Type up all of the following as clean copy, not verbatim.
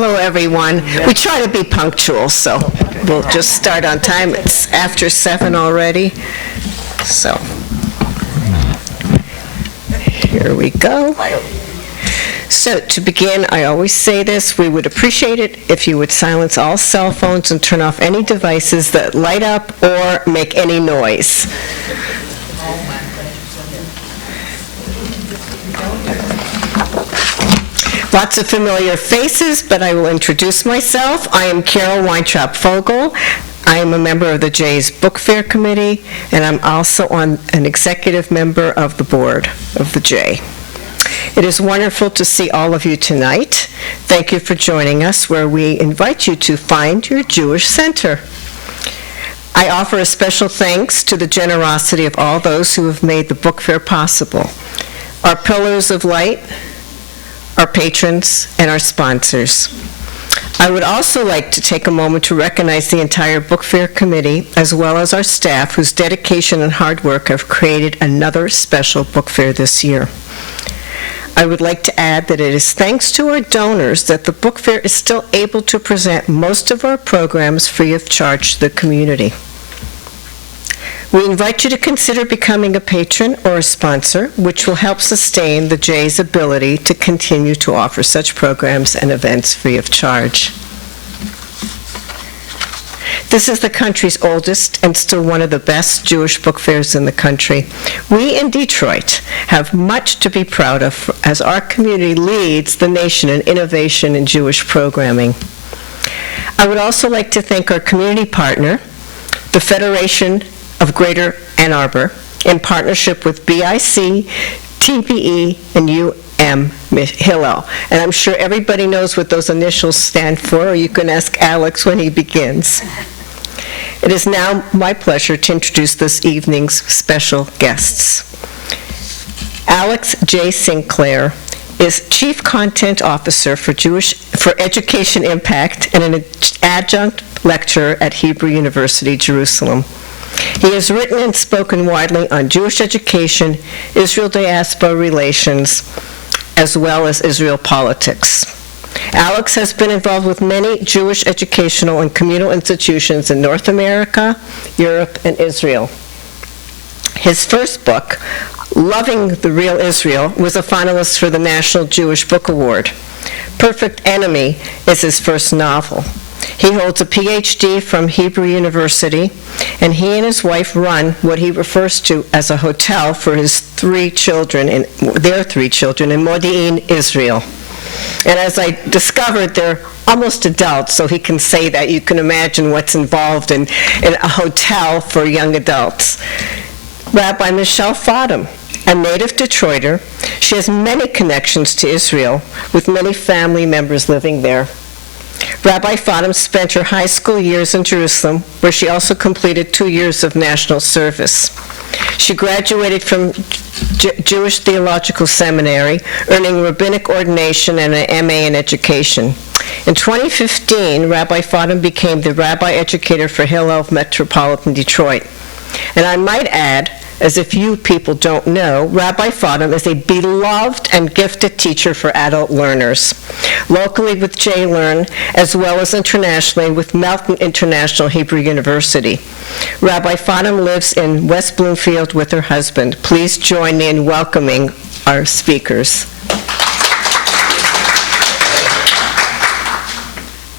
Hello, everyone. We try to be punctual, so we'll just start on time. It's after 7 already, so here we go. So to begin, I always say this, we would appreciate it if you would silence all cell phones and turn off any devices that light up or make any noise. Lots of familiar faces, but I will introduce myself. I am Carol Weintraub-Fogel. I am a member of the Jay's Book Fair Committee, and I'm also an executive member of the board of the Jay. It is wonderful to see all of you tonight. Thank you for joining us, where we invite you to find your Jewish center. I offer a special thanks to the generosity of all those who have made the book fair possible. Our pillars of light, our patrons, and our sponsors. I would also like to take a moment to recognize the entire Book Fair Committee, as well as our staff, whose dedication and hard work have created another special book fair this year. I would like to add that it is thanks to our donors that the book fair is still able to present most of our programs free of charge to the community. We invite you to consider becoming a patron or a sponsor, which will help sustain the Jay's ability to continue to offer such programs and events free of charge. This is the country's oldest and still one of the best Jewish book fairs in the country. We in Detroit have much to be proud of as our community leads the nation in innovation in Jewish programming. I would also like to thank our community partner, the Federation of Greater Ann Arbor, in partnership with BIC, TBE, and UM Hillel. And I'm sure everybody knows what those initials stand for, or you can ask Alex when he begins. It is now my pleasure to introduce this evening's special guests. Alex J. Sinclair is Chief Content Officer for Education Impact and an adjunct lecturer at Hebrew University, Jerusalem. He has written and spoken widely on Jewish education, Israel-diaspora relations, as well as Israel politics. Alex has been involved with many Jewish educational and communal institutions in North America, Europe, and Israel. His first book, Loving the Real Israel, was a finalist for the National Jewish Book Award. Perfect Enemy is his first novel. He holds a PhD from Hebrew University, and he and his wife run what he refers to as a hotel for his their 3 children in Modi'in, Israel. And as I discovered, they're almost adults, so he can say that. You can imagine what's involved in a hotel for young adults. Rabbi Michelle Fadam, a native Detroiter, she has many connections to Israel, with many family members living there. Rabbi Fadam spent her high school years in Jerusalem, where she also completed 2 years of national service. She graduated from Jewish Theological Seminary, earning rabbinic ordination and an MA in education. In 2015, Rabbi Fadam became the rabbi educator for Hillel Metropolitan Detroit. And I might add, as if you people don't know, Rabbi Fadam is a beloved and gifted teacher for adult learners, locally with JLearn, as well as internationally with Melton International Hebrew University. Rabbi Fadam lives in West Bloomfield with her husband. Please join me in welcoming our speakers.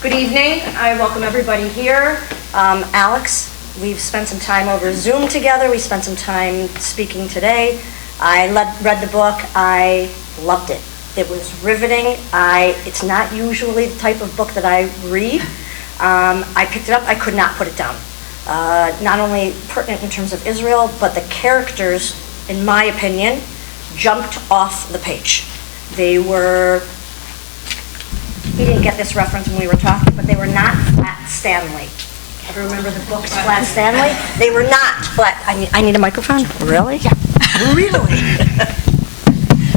Good evening. I welcome everybody here. Alex, we've spent some time over Zoom together. We spent some time speaking today. I read the book. I loved it. It was riveting. It's not usually the type of book that I read. I picked it up. I could not put it down. Not only pertinent in terms of Israel, but the characters, in my opinion, jumped off the page. They were, he didn't get this reference when we were talking, but they were not Flat Stanley. Ever remember the books Flat Stanley? They were not flat. I need a microphone? Really? Yeah. Really?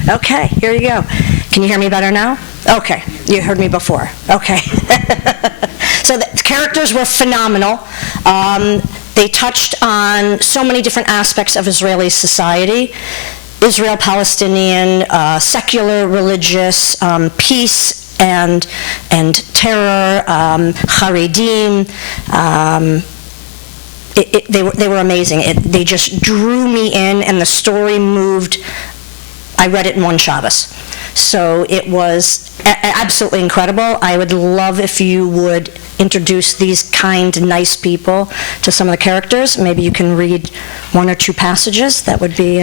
Okay, here you go. Can you hear me better now? Okay, you heard me before. Okay. So the characters were phenomenal. They touched on so many different aspects of Israeli society. Israel-Palestinian, secular, religious, peace, and terror, Haredim. They were amazing. They just drew me in, and the story moved. I read it in one Shabbos. So it was absolutely incredible. I would love if you would introduce these kind, nice people to some of the characters. Maybe you can read one or two passages. That would be...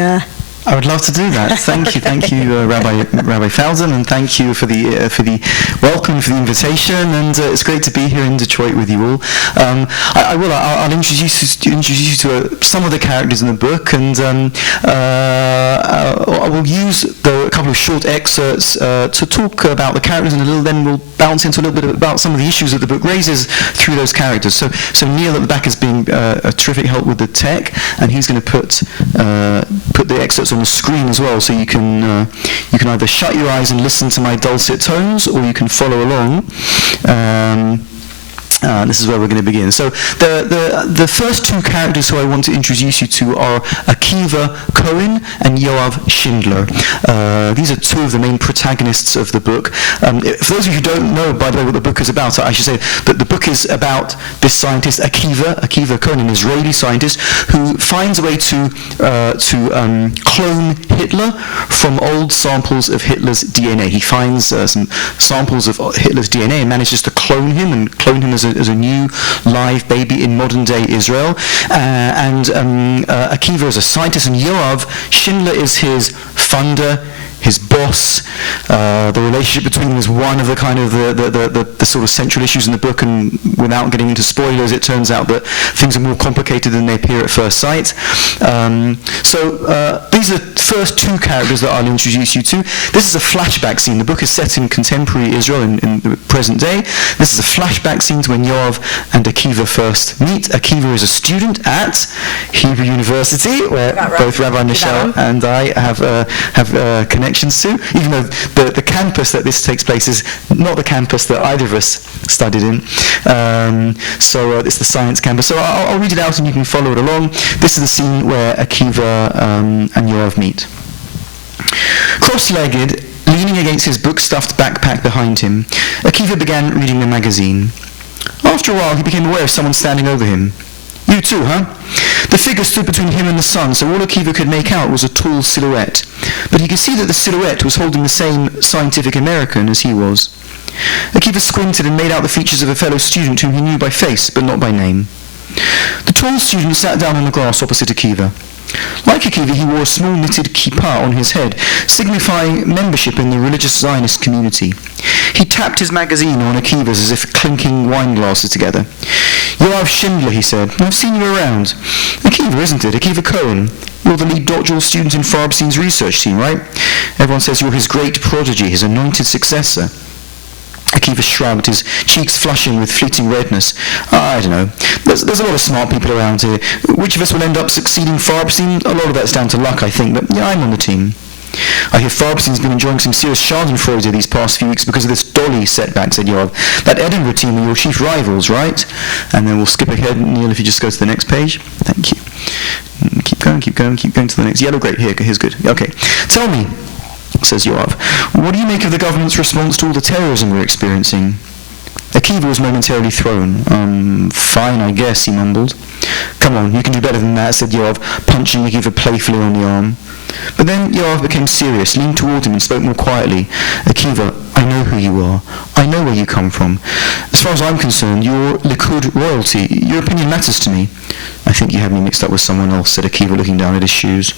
I would love to do that. Thank you, Rabbi Feldman, and thank you for the welcome, for the invitation, and it's great to be here in Detroit with you all. I'll introduce you to some of the characters in the book, and I will use a couple of short excerpts to talk about the characters, and then we'll bounce into a little bit about some of the issues that the book raises through those characters. So Neil at the back has been a terrific help with the tech, and he's going to put the excerpts on the screen as well, so you can either shut your eyes and listen to my dulcet tones, or you can follow along. This is where we're going to begin. So the first two characters who I want to introduce you to are Akiva Cohen and Yoav Schindler. These are two of the main protagonists of the book. For those of you who don't know, by the way, what the book is about, I should say that the book is about this scientist, Akiva Cohen, an Israeli scientist, who finds a way to clone Hitler from old samples of Hitler's DNA. He finds some samples of Hitler's DNA and manages to clone him as a new live baby in modern-day Israel. Akiva is a scientist, and Yoav Schindler is his funder, his boss. The relationship between them is one of the kind of the sort of central issues in the book, and without getting into spoilers, it turns out that things are more complicated than they appear at first sight. These are the first two characters that I'll introduce you to. This is a flashback scene. The book is set in contemporary Israel in the present day. This is a flashback scene to when Yoav and Akiva first meet. Akiva is a student at Hebrew University, where both Rabbi Michelle and I have connections to, even though the campus that this takes place is not the campus that either of us studied in. It's the science campus. So I'll read it out and you can follow it along. This is the scene where Akiva and Yoav meet. Cross-legged, leaning against his book-stuffed backpack behind him, Akiva began reading the magazine. After a while, he became aware of someone standing over him. "You too, huh?" The figure stood between him and the sun, so all Akiva could make out was a tall silhouette. But he could see that the silhouette was holding the same Scientific American as he was. Akiva squinted and made out the features of a fellow student whom he knew by face, but not by name. The tall student sat down on the grass opposite Akiva. Like Akiva, he wore a small knitted kippah on his head, signifying membership in the religious Zionist community. He tapped his magazine on Akiva's as if clinking wine glasses together. "Yoav Schindler," he said. "I've seen you around." "Akiva, isn't it? Akiva Cohen. You're the lead doctoral student in Farbstein's research team, right? Everyone says you're his great prodigy, his anointed successor." Akiva shrugged, his cheeks flushing with fleeting redness. "I don't know. There's a lot of smart people around here. Which of us will end up succeeding Farbstein? A lot of that's down to luck, I think, but yeah, I'm on the team. I hear Farbstein's been enjoying some serious schadenfreude these past few weeks because of this Dolly setback," said Yoav. "That Edinburgh team are your chief rivals, right?" And then we'll skip ahead, Neil, if you just go to the next page. Thank you. Keep going to the next. Yellow, great. Here's good. Okay. "Tell me," says Yoav, "what do you make of the government's response to all the terrorism we're experiencing?" Akiva was momentarily thrown. "Fine, I guess," he mumbled. "Come on, you can do better than that," said Yoav, punching Akiva playfully on the arm. But then Yoav became serious, leaned toward him and spoke more quietly. "Akiva, I know who you are. I know where you come from. As far as I'm concerned, you're Likud royalty. Your opinion matters to me." "I think you have me mixed up with someone else," said Akiva, looking down at his shoes.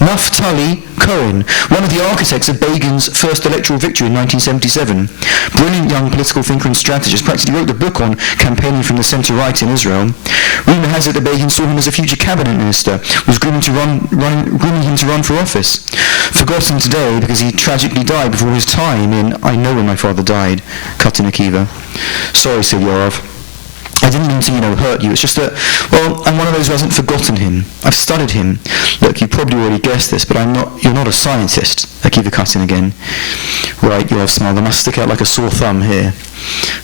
Naftali Cohen, one of the architects of Begin's first electoral victory in 1977. Brilliant young political thinker and strategist, practically wrote the book on campaigning from the centre-right in Israel. Rumour has it that Begin saw him as a future cabinet minister, was grooming him to run for office. Forgotten today because he tragically died before his time in "I Know When My Father Died," cut in Akiva. "Sorry," said Yoav. "I didn't mean to, hurt you. It's just that, well, I'm one of those who hasn't forgotten him. I've studied him. Look, you probably already guessed this, but you're not a scientist." Akiva cut in again. "Right," Yoav smiled. "I must stick out like a sore thumb here.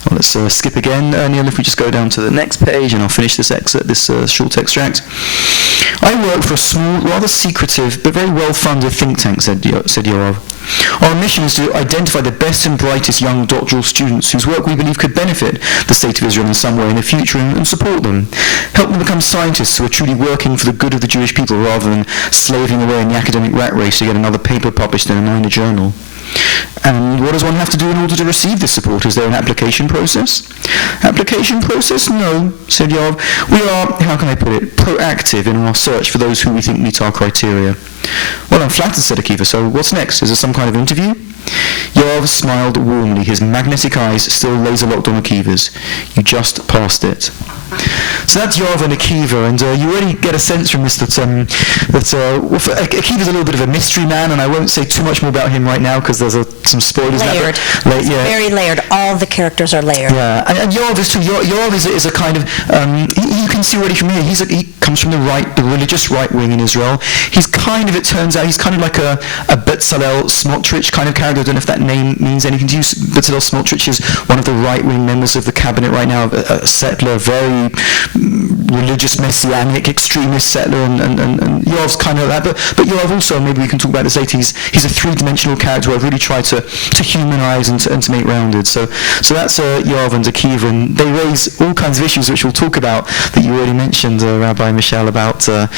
Well, let's skip again, Neil, if we just go down to the next page, and I'll finish this excerpt, this short extract. I work for a small, rather secretive, but very well-funded think tank, said Yoav. Our mission is to identify the best and brightest young doctoral students whose work we believe could benefit the state of Israel in some way in the future and support them. Help them become scientists who are truly working for the good of the Jewish people rather than slaving away in the academic rat race to get another paper published in a minor journal. And what does one have to do in order to receive this support? Is there an application process? Application process? No, said Yoav. We are, how can I put it, proactive in our search for those who we think meet our criteria. Well, I'm flattered, said Akiva, so what's next? Is there some kind of interview? Yoav smiled warmly, his magnetic eyes still laser-locked on Akiva's. You just passed it. So that's Yoav and Akiva, and you already get a sense from this that Akiva's a little bit of a mystery man, and I won't say too much more about him right now because there's some spoilers. Layered. Yeah. Very layered. All the characters are layered. Yeah, and Yoav is too. Yoav is a kind of, you can see already from here, he comes from the religious right wing in Israel. He's kind of, it turns out, he's kind of like a Bezalel Smotrich kind of character. I don't know if that name means anything to you. Bezalel Smotrich is one of the right wing members of the cabinet right now, a settler, very religious, messianic, extremist settler, and Yoav's kind of that. But Yoav also, maybe we can talk about this later, he's a three-dimensional character who I've really tried to humanize and to make rounded. So that's Yoav and Akiva, and they raise all kinds of issues which we'll talk about that you already mentioned, Rabbi Michelle, about the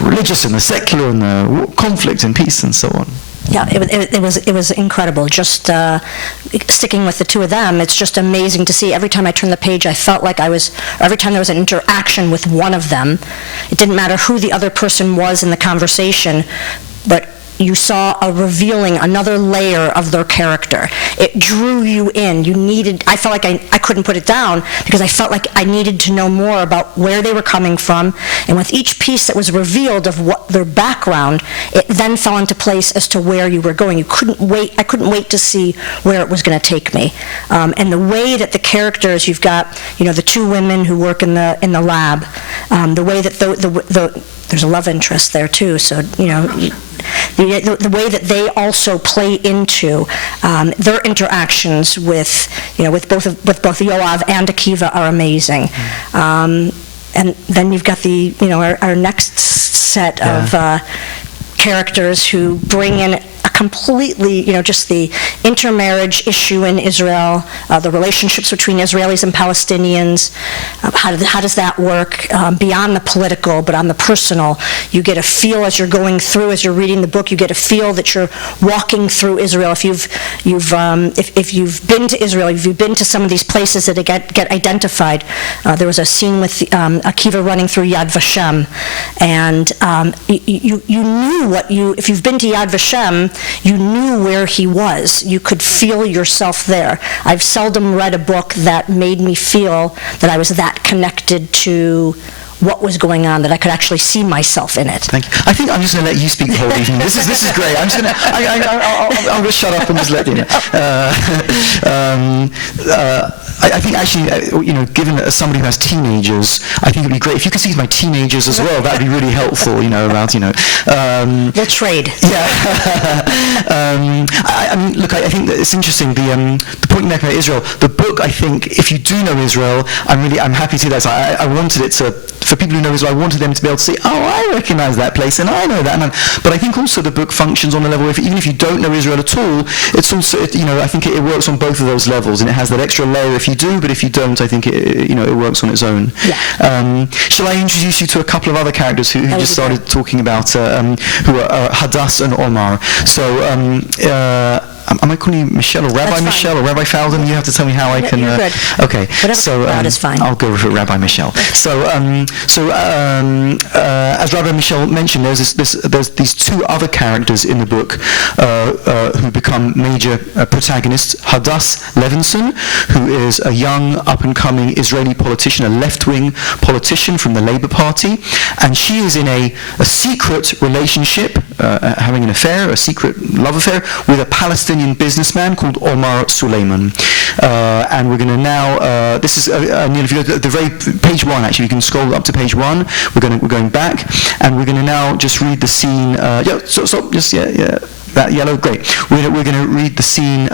religious and the secular and the conflict and peace and so on. Yeah, it was incredible. Just sticking with the two of them, it's just amazing to see. Every time I turned the page, I felt like every time there was an interaction with one of them, it didn't matter who the other person was in the conversation, but you saw another layer of their character. It drew you in. I felt like I couldn't put it down because I felt like I needed to know more about where they were coming from. And with each piece that was revealed of what their background, it then fell into place as to where you were going. I couldn't wait to see where it was going to take me. And the way that the characters, you've got, the two women who work in the lab, the way that there's a love interest there too. So, the way that they also play into their interactions with both Yoav and Akiva are amazing. And then you've got our next set of characters who bring in a completely, just the intermarriage issue in Israel, the relationships between Israelis and Palestinians, how does that work beyond the political, but on the personal. You get a feel as you're reading the book, you get a feel that you're walking through Israel. If you've been to Israel, if you've been to some of these places that get identified, there was a scene with Akiva running through Yad Vashem, and you knew if you've been to Yad Vashem, you knew where he was. You could feel yourself there. I've seldom read a book that made me feel that I was that connected to what was going on, that I could actually see myself in it. Thank you. I think I'm just going to let you speak the whole evening. This is great. I'm just going to I'll just shut up and just let you know. I think actually, given that as somebody who has teenagers, I think it'd be great if you could see my teenagers as well. That'd be really helpful. We'll trade. Yeah. I mean, look, I think that it's interesting. The point you make about Israel, the book. I think if you do know Israel, I'm happy to do that. So I wanted it to. For people who know Israel, I wanted them to be able to say, oh, I recognize that place, and I know that. But I think also the book functions on the level, even if you don't know Israel at all, it's also, I think it works on both of those levels, and it has that extra layer if you do, but if you don't, I think it works on its own. Yeah. Shall I introduce you to a couple of other characters who just started talking about, who are Hadass and Omar. So, am I calling you Michelle or Rabbi Michelle or Rabbi Falden? You have to tell me how I can. You're good. Okay. Whatever so is fine. I'll go with Rabbi Michelle. So as Rabbi Michelle mentioned, there's these two other characters in the book who become major protagonists. Hadass Levinson, who is a young up-and-coming Israeli politician, a left-wing politician from the Labour Party, and she is in a secret relationship, having an affair, a secret love affair, with a Palestinian businessman called Omar Suleiman. And we're going to now, this is, Neil, if you go to the very page one, actually, you can scroll up to page one. We're going back, and we're going to now just read the scene. That yellow, great. We're going to read the scene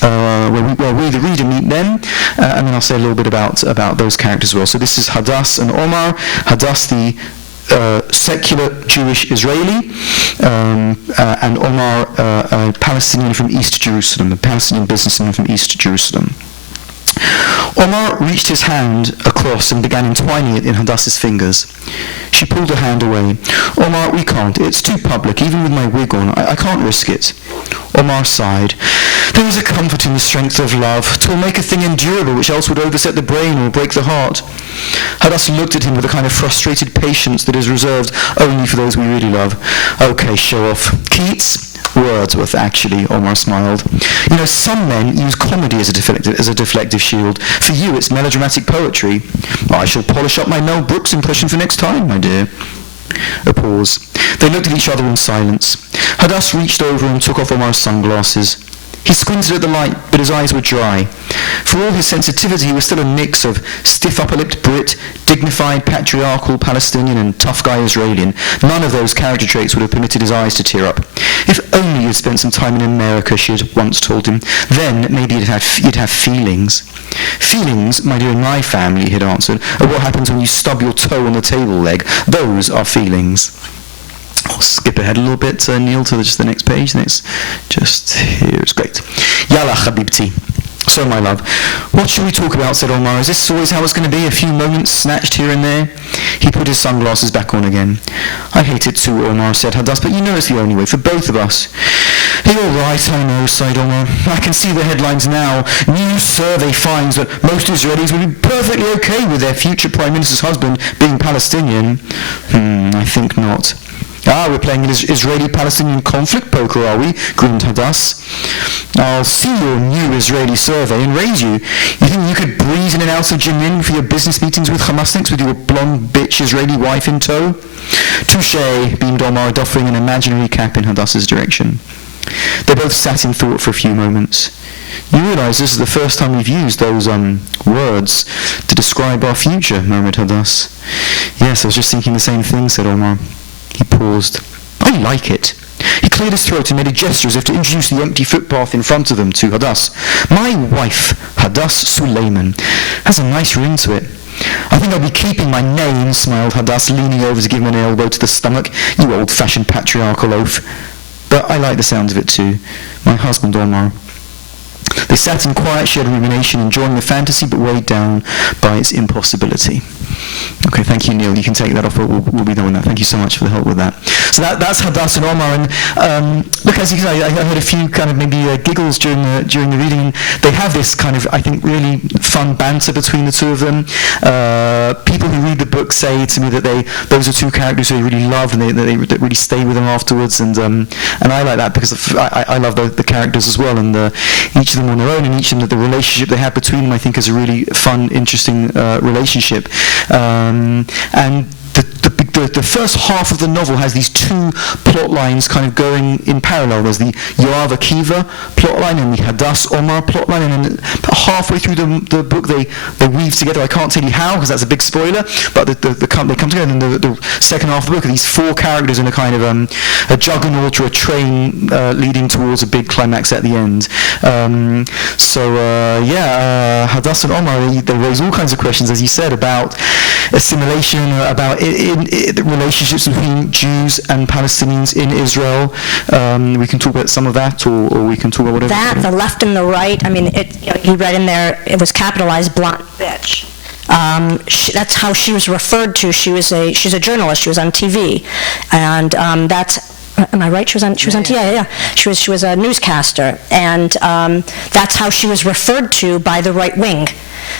where we, the reader, meet them, and then I'll say a little bit about those characters as well. So this is Hadass and Omar. Hadass, the secular Jewish Israeli, and Omar, a Palestinian from East Jerusalem, a Palestinian businessman from East Jerusalem. Omar reached his hand across and began entwining it in Hadass's fingers. She pulled her hand away. Omar, we can't. It's too public, even with my wig on. I can't risk it. Omar sighed. There is a comfort in the strength of love. 'Twill make a thing endurable, which else would overset the brain or break the heart. Hadass looked at him with a kind of frustrated patience that is reserved only for those we really love. Okay, show off. Keats? Wordsworth, actually, Omar smiled. You know, some men use comedy as a deflective shield. For you, it's melodramatic poetry. I shall polish up my Mel Brooks impression for next time, my dear. A pause. They looked at each other in silence. Hadass reached over and took off Omar's sunglasses. He squinted at the light, but his eyes were dry. For all his sensitivity, he was still a mix of stiff upper-lipped Brit, dignified patriarchal Palestinian, and tough guy Israelian. None of those character traits would have permitted his eyes to tear up. If only you'd spent some time in America, she had once told him. Then maybe you'd have feelings. Feelings, my dear, in my family, he had answered, are what happens when you stub your toe on the table leg. Those are feelings. I'll skip ahead a little bit, Neil, to just the next page. Just here, it's great. Yalla, Habibti. So, my love, what shall we talk about, said Omar. Is this always how it's going to be, a few moments snatched here and there? He put his sunglasses back on again. I hate it too, Omar said, Hadass, but you know it's the only way, for both of us. You're right, I know, sighed Omar. I can see the headlines now. New survey finds that most Israelis would be perfectly okay with their future Prime Minister's husband being Palestinian. I think not. Ah, we're playing an Israeli-Palestinian conflict poker, are we? Grinned Hadass. I'll see your new Israeli survey and raise you. You think you could breeze in and out of Jenin for your business meetings with Hamasniks with your blonde bitch Israeli wife in tow? Touché, beamed Omar, doffing an imaginary cap in Hadass's direction. They both sat in thought for a few moments. You realise this is the first time we've used those words to describe our future, murmured Hadass. Yes, I was just thinking the same thing, said Omar. He paused. I like it. He cleared his throat and made a gesture as if to introduce the empty footpath in front of them to Hadass. My wife, Hadass Suleiman, has a nice ring to it. I think I'll be keeping my name, smiled Hadass, leaning over to give him an elbow to the stomach. You old-fashioned patriarchal oaf. But I like the sound of it too. My husband, Omar. They sat in quiet shared rumination, enjoying the fantasy but weighed down by its impossibility. Okay, thank you, Neil. You can take that off, but we'll be done with that. Thank you so much for the help with that. So that's Hadass and Omar. And look, as you can say, I heard a few kind of maybe giggles during the reading. And they have this kind of, I think, really fun banter between the two of them. People who read the book say to me that those are two characters who they really love and they really stay with them afterwards. And I like that because I love the characters as well. And each of them on their own, and each of them, the relationship they have between them, I think, is a really fun, interesting relationship. And the first half of the novel has these two plot lines kind of going in parallel. There's the Yoav Akiva plot line and the Hadass Omar plot line, and then halfway through the book they weave together. I can't tell you how because that's a big spoiler, but they come together, and the second half of the book are these four characters in a kind of a juggernaut or a train leading towards a big climax at the end. Hadass and Omar, they raise all kinds of questions, as you said, about assimilation, about the relationships between Jews and Palestinians in Israel. We can talk about some of that, or we can talk about whatever. That, the left and the right, I mean, he read in there, it was capitalized, blonde bitch. That's how she was referred to. She's a journalist. She was on TV, and that's. Am I right? She was on TV. Yeah. She was a newscaster, and that's how she was referred to by the right wing.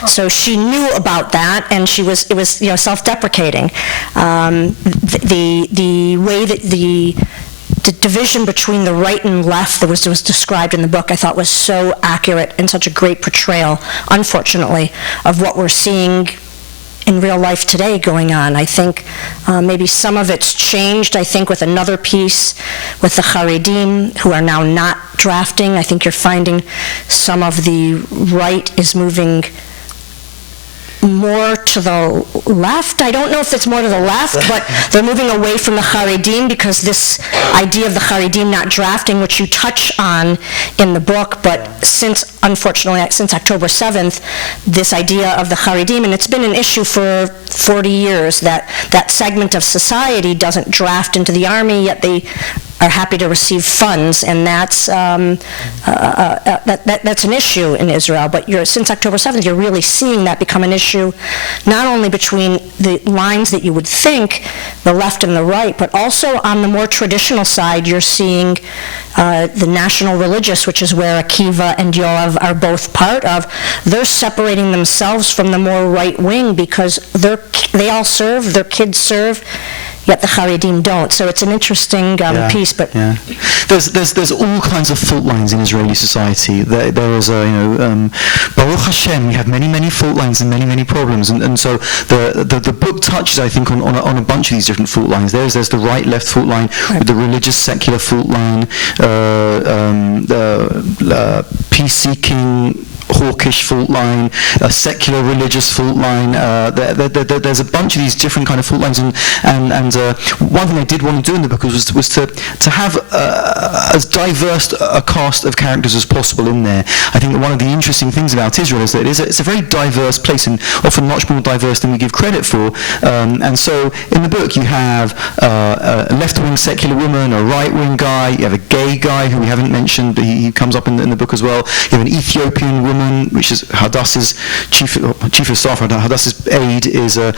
So she knew about that, and it was self-deprecating. The way that the division between the right and left that was described in the book, I thought was so accurate and such a great portrayal, unfortunately, of what we're seeing in real life today going on. I think maybe some of it's changed, I think, with another piece with the Haredim, who are now not drafting. I think you're finding some of the right is moving more to the left. I don't know if it's more to the left, but they're moving away from the Haredim because this idea of the Haredim not drafting, which you touch on in the book, but unfortunately, since October 7th, this idea of the Haredim, and it's been an issue for 40 years, that segment of society doesn't draft into the army, yet they are happy to receive funds, and that's an issue in Israel. But since October 7th, you're really seeing that become an issue, not only between the lines that you would think, the left and the right, but also on the more traditional side, you're seeing the national religious, which is where Akiva and Yoav are both part of. They're separating themselves from the more right wing because they all serve, their kids serve, yet the Haredim don't. So it's an interesting piece. But there's all kinds of fault lines in Israeli society. There is Baruch Hashem, we have many fault lines and many problems, and so the book touches, I think, on a bunch of these different fault lines. There's the right-left fault line, right, with the religious secular fault line, peace-seeking hawkish fault line, a secular religious fault line. There's a bunch of these different kind of fault lines, and one thing I did want to do in the book was to have as diverse a cast of characters as possible in there. I think that one of the interesting things about Israel is that it's a very diverse place, and often much more diverse than we give credit for. And so in the book you have a left-wing secular woman, a right-wing guy, you have a gay guy who we haven't mentioned, but he comes up in the book as well. You have an Ethiopian woman, which is Hadass's chief of staff. Hadass's aide is an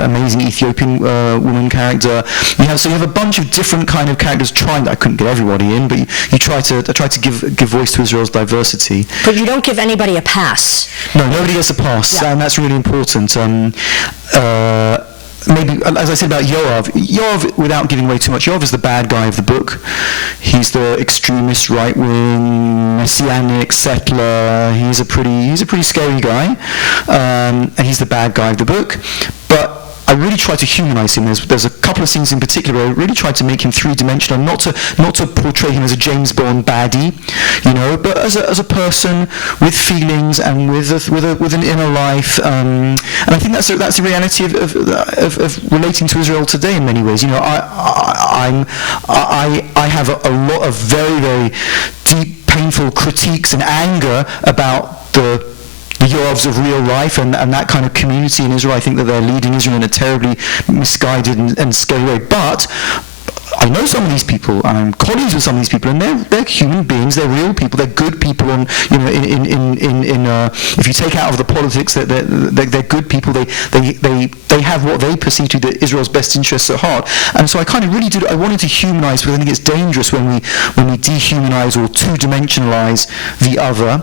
amazing Ethiopian woman character. You have a bunch of different kind of characters. I couldn't get everybody in, but you try to give voice to Israel's diversity. But you don't give anybody a pass. No, nobody gets a pass, and that's really important. Maybe, as I said about Yoav, without giving away too much, Yoav is the bad guy of the book. He's the extremist, right-wing, messianic settler. He's a pretty scary guy, and he's the bad guy of the book. But I really tried to humanize him. There's a couple of scenes in particular where I really tried to make him three-dimensional, not to portray him as a James Bond baddie, but as a person with feelings and with an inner life. And I think that's the reality of relating to Israel today in many ways. I have a lot of very, very deep, painful critiques and anger about the Yoavs of real life and that kind of community in Israel. I think that they're leading Israel in a terribly misguided and scary way. But I know some of these people, and I'm colleagues with some of these people, and they're human beings. They're real people. They're good people. And if you take out of the politics, they're good people. They have what they perceive to be Israel's best interests at heart. And so I kind of really did. I wanted to humanize, because I think it's dangerous when we dehumanize or two-dimensionalize the other.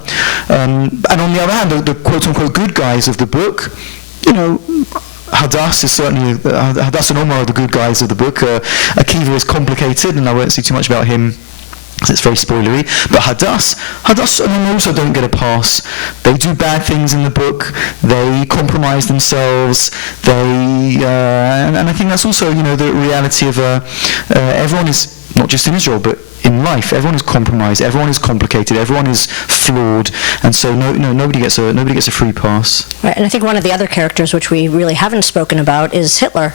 And on the other hand, the quote-unquote good guys of the book, Hadass is certainly, Hadass and Omar are the good guys of the book. Akiva is complicated, and I won't say too much about him, because it's very spoilery. But Hadass and Omar also don't get a pass. They do bad things in the book. They compromise themselves. And I think that's also, the reality of everyone is, not just in Israel, but in life, everyone is compromised, everyone is complicated, everyone is flawed, and so nobody gets a free pass. Right, and I think one of the other characters which we really haven't spoken about is Hitler.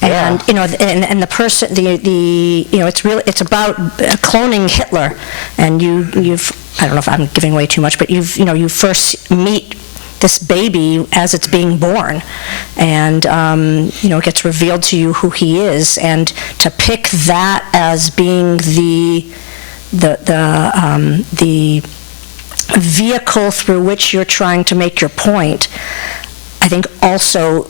And and the person, it's about cloning Hitler, and you've I don't know if I'm giving away too much, but you first meet this baby as it's being born, and it gets revealed to you who he is, and to pick that as being the vehicle through which you're trying to make your point, I think also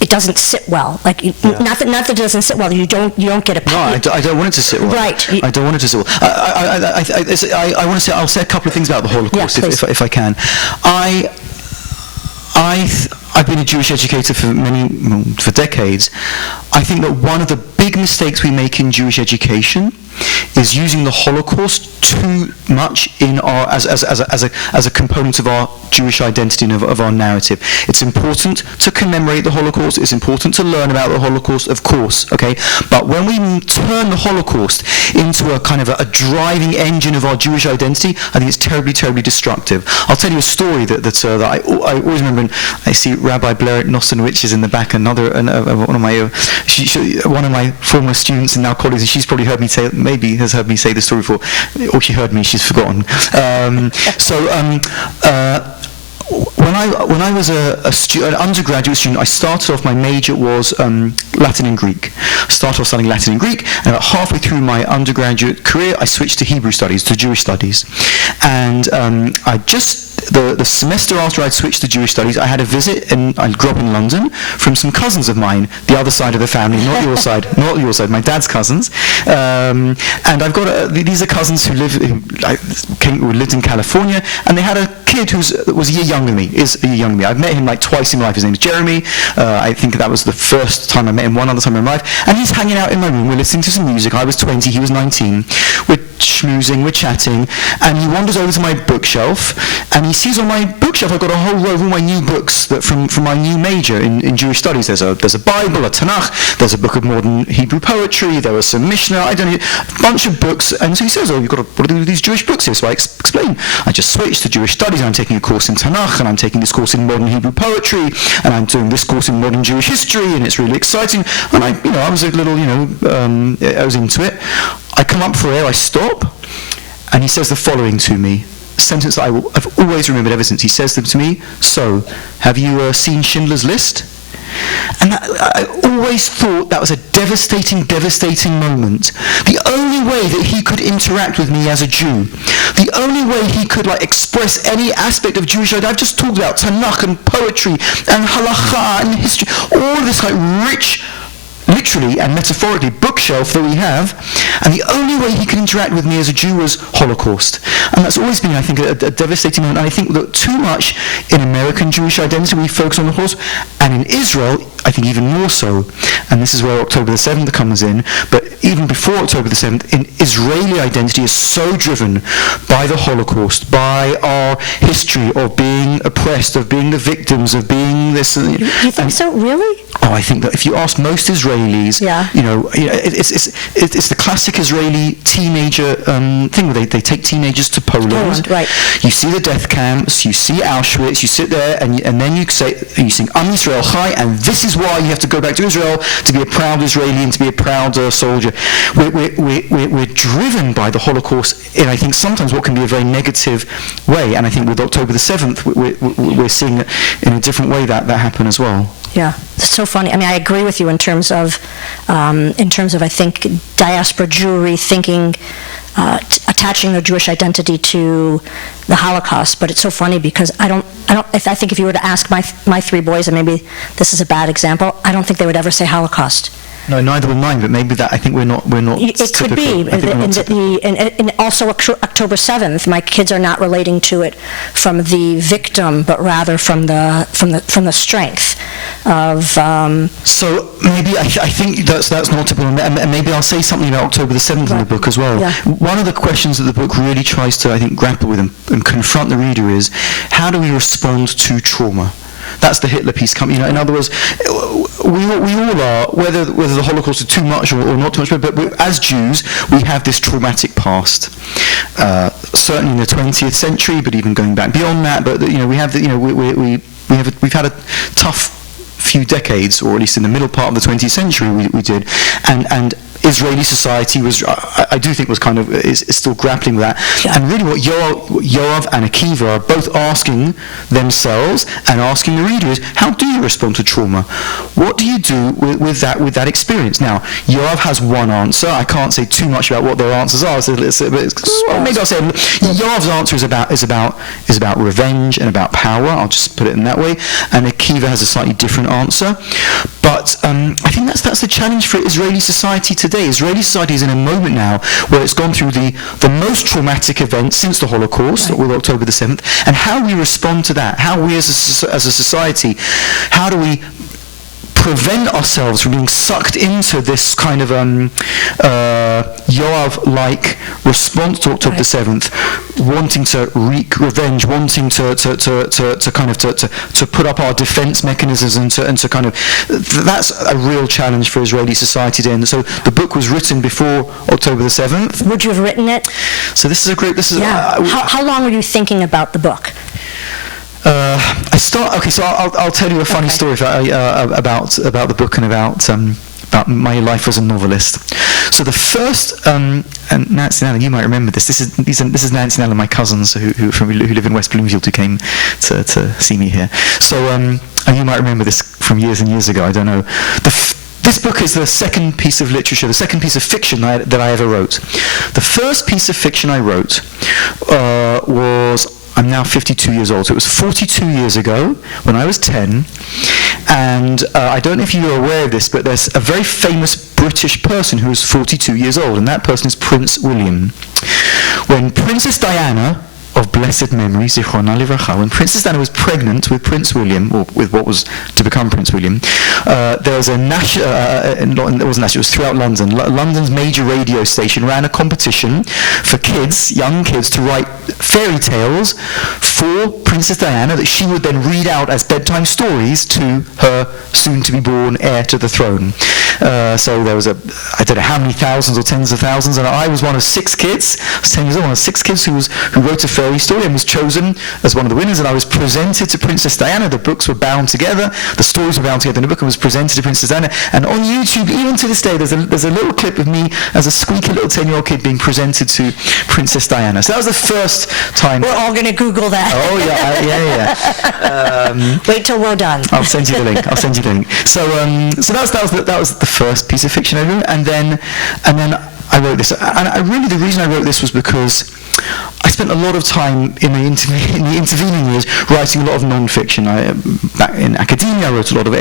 it doesn't sit well. Not that it doesn't sit well. You don't get a. No, I don't want it to sit well. Right. I don't want it to sit well. I want to say. I'll say a couple of things about the Holocaust, if I can. I've been a Jewish educator for decades. I think that one of the big mistakes we make in Jewish education is using the Holocaust too much in our as a component of our Jewish identity and of our narrative. It's important to commemorate the Holocaust. It's important to learn about the Holocaust, of course. Okay, but when we turn the Holocaust into a kind of a driving engine of our Jewish identity, I think it's terribly, terribly destructive. I'll tell you a story that I always remember. And I see Rabbi Blair Nosenowitz is in the back. One of my former students and now colleagues, and she's probably heard me say, maybe has heard me say this story before, or she heard me, she's forgotten. When I was an undergraduate student, I started off, my major was Latin and Greek. I started off studying Latin and Greek, and about halfway through my undergraduate career, I switched to Hebrew studies, to Jewish studies. And the semester after I'd switched to Jewish studies, I had a visit, and I grew up in London, from some cousins of mine, the other side of the family, not your side, my dad's cousins. And I've got these are cousins who lived in California, and they had a kid who was a year younger than me, I've met him like twice in my life. His name is Jeremy. I think that was the first time I met him, one other time in my life. And he's hanging out in my room. We're listening to some music. I was 20, he was 19. We're schmoozing, we're chatting, and he wanders over to my bookshelf, and he sees on my bookshelf I've got a whole row of all my new books from my new major in Jewish studies. There's a Bible, a Tanakh, there's a book of modern Hebrew poetry, there was some Mishnah, I don't know, a bunch of books. And so he says, what do I do with these Jewish books here? So I explain. I just switched to Jewish studies, and I'm taking a course in Tanakh, and I'm taking this course in modern Hebrew poetry, and I'm doing this course in modern Jewish history, and it's really exciting. And I was a little, I was into it. I come up for air, I stop, and he says the following to me, a sentence that I've always remembered ever since. He says them to me, "So, have you seen Schindler's List?" And I always thought that was a devastating, devastating moment. The only way that he could interact with me as a Jew, the only way he could express any aspect of Jewish identity, I've just talked about Tanakh and poetry and halakha and history, all of this rich, literally and metaphorically, bookshelf that we have, and the only way he could interact with me as a Jew was Holocaust. And that's always been, I think, a devastating moment. And I think that too much in American Jewish identity we focus on the Holocaust, and in Israel, I think even more so. And this is where October the 7th comes in, but even before October the 7th, in Israeli identity is so driven by the Holocaust, by our history of being oppressed, of being the victims, of being this. You think so? Really? Oh, I think that if you ask most Israelis, it's the classic Israeli teenager thing where they take teenagers to Poland. Right. You see the death camps, you see Auschwitz, you sit there, and then you sing Am Yisrael Chai, and this is why you have to go back to Israel to be a proud Israeli and to be a proud soldier. We're driven by the Holocaust in, I think, sometimes what can be a very negative way, and I think with October the 7th, we're seeing it in a different way that happen as well. Yeah, it's so funny. I mean, I agree with you in terms of I think diaspora Jewry thinking, attaching their Jewish identity to the Holocaust. But it's so funny because I think if you were to ask my three boys, and maybe this is a bad example, I don't think they would ever say Holocaust. No, neither would mine, but maybe that, I think we're not It could be. And also October 7th, my kids are not relating to it from the victim, but rather from the strength of... So maybe I think that's not typical, and maybe I'll say something about October the 7th in the book as well. Yeah. One of the questions that the book really tries to, I think, grapple with and confront the reader is, how do we respond to trauma? That's the Hitler piece coming. In other words, we all are, whether the Holocaust is too much or not too much, but as Jews, we have this traumatic past. Certainly in the 20th century, but even going back beyond that. But we have we've had a tough few decades, or at least in the middle part of the 20th century, we did, and Israeli society was, I do think, was kind of is still grappling with that. Yeah. And really, what Yoav and Akiva are both asking themselves and asking the reader is, how do you respond to trauma? What do you do with that experience? Now, Yoav has one answer. I can't say too much about what their answers are. So maybe I'll say Yoav's answer is about revenge and about power. I'll just put it in that way. And Akiva has a slightly different answer. But I think that's the challenge for Israeli society today. Israeli society is in a moment now where it's gone through the most traumatic event since the Holocaust, with October the 7th, and how we respond to that, how we as a society, how do we prevent ourselves from being sucked into this kind of Yoav-like response to October the 7th, wanting to wreak revenge, wanting to put up our defense mechanisms and to kind of, that's a real challenge for Israeli society today. And so the book was written before October the 7th. Would you have written it? So this is a great, How long were you thinking about the book? So I'll tell you a funny story about the book and about my life as a novelist. So the first, and Nancy and Alan, you might remember this. This is Nancy and Alan, my cousins who live in West Bloomfield, who came to see me here. So and you might remember this from years and years ago. I don't know. This book is the second piece of literature, the second piece of fiction that I ever wrote. The first piece of fiction I wrote was, I'm now 52 years old, so it was 42 years ago when I was 10, and I don't know if you're aware of this, but there's a very famous British person who is 42 years old, and that person is Prince William. When Princess Diana, of blessed memory, Zichrona Livracha, when Princess Diana was pregnant with Prince William, or with what was to become Prince William, there was a it was throughout London. London's major radio station ran a competition for kids, young kids, to write fairy tales for Princess Diana that she would then read out as bedtime stories to her soon-to-be-born heir to the throne. So there was I don't know how many thousands or tens of thousands, and I was one of 6 kids. I was 10 years old, one of 6 kids who wrote a fairy story and was chosen as one of the winners, and I was presented to Princess Diana. The books were bound together, the stories were bound together in the book, and was presented to Princess Diana. And on YouTube, even to this day, there's a little clip of me as a squeaky little 10-year-old kid being presented to Princess Diana. So that was the first time. We're all going to Google that. Oh yeah. Wait till we're done. I'll send you the link. So that was the first piece of fiction I wrote, and then I wrote this. And really, the reason I wrote this was because I spent a lot of time in the intervening years writing a lot of non-fiction. Back in academia, I wrote a lot of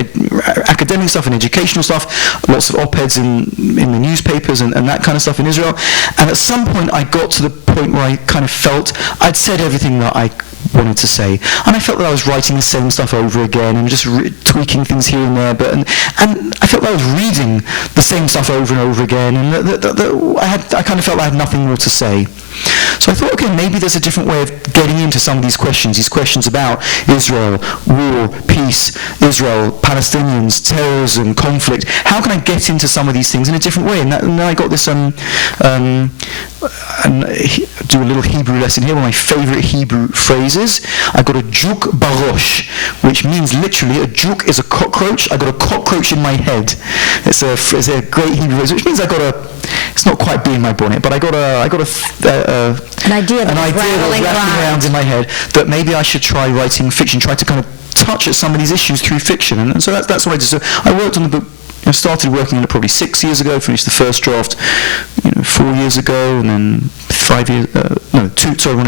academic stuff and educational stuff, lots of op-eds in the newspapers and that kind of stuff in Israel. And at some point, I got to the point where I kind of felt I'd said everything that I wanted to say, and I felt that I was writing the same stuff over again and just tweaking things here and there. And I felt that I was reading the same stuff over and over again, and I kind of felt I had nothing more to say. So I thought, okay, maybe there's a different way of getting into some of these questions about Israel, war, peace, Israel, Palestinians, terrorism, conflict. How can I get into some of these things in a different way? And then I got this, do a little Hebrew lesson here, one of my favorite Hebrew phrases. I got a juk barosh, which means literally a juk is a cockroach. I got a cockroach in my head. It's a great Hebrew phrase, which means it's not quite being my bonnet, but I got an idea that was rattling around in my head that maybe I should try writing fiction, try to kind of touch at some of these issues through fiction, and so that's what I did. So I worked on the book. I started working on it probably 6 years ago, finished the first draft 4 years ago, and then 5 years, what am I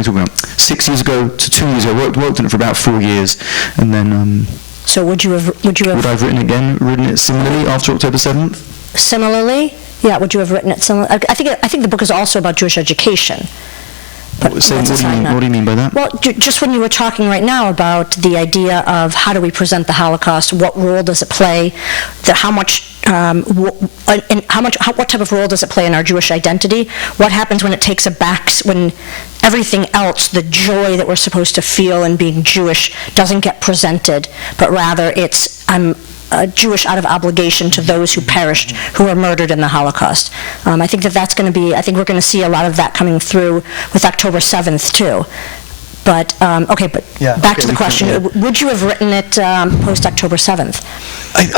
talking about? 6 years ago to 2 years ago, worked on it for about 4 years, and then... So would I have written it similarly after October 7th? Similarly? Yeah, would you have written it similarly? I think the book is also about Jewish education. What do you mean by that? Well, just when you were talking right now about the idea of how do we present the Holocaust, what role does it play, what type of role does it play in our Jewish identity? What happens when it takes when everything else, the joy that we're supposed to feel in being Jewish, doesn't get presented, but rather it's Jewish out of obligation to those who perished, who were murdered in the Holocaust. I think that's going to be, I think we're going to see a lot of that coming through with October 7th too. But, back to the question, would you have written it post-October 7th? I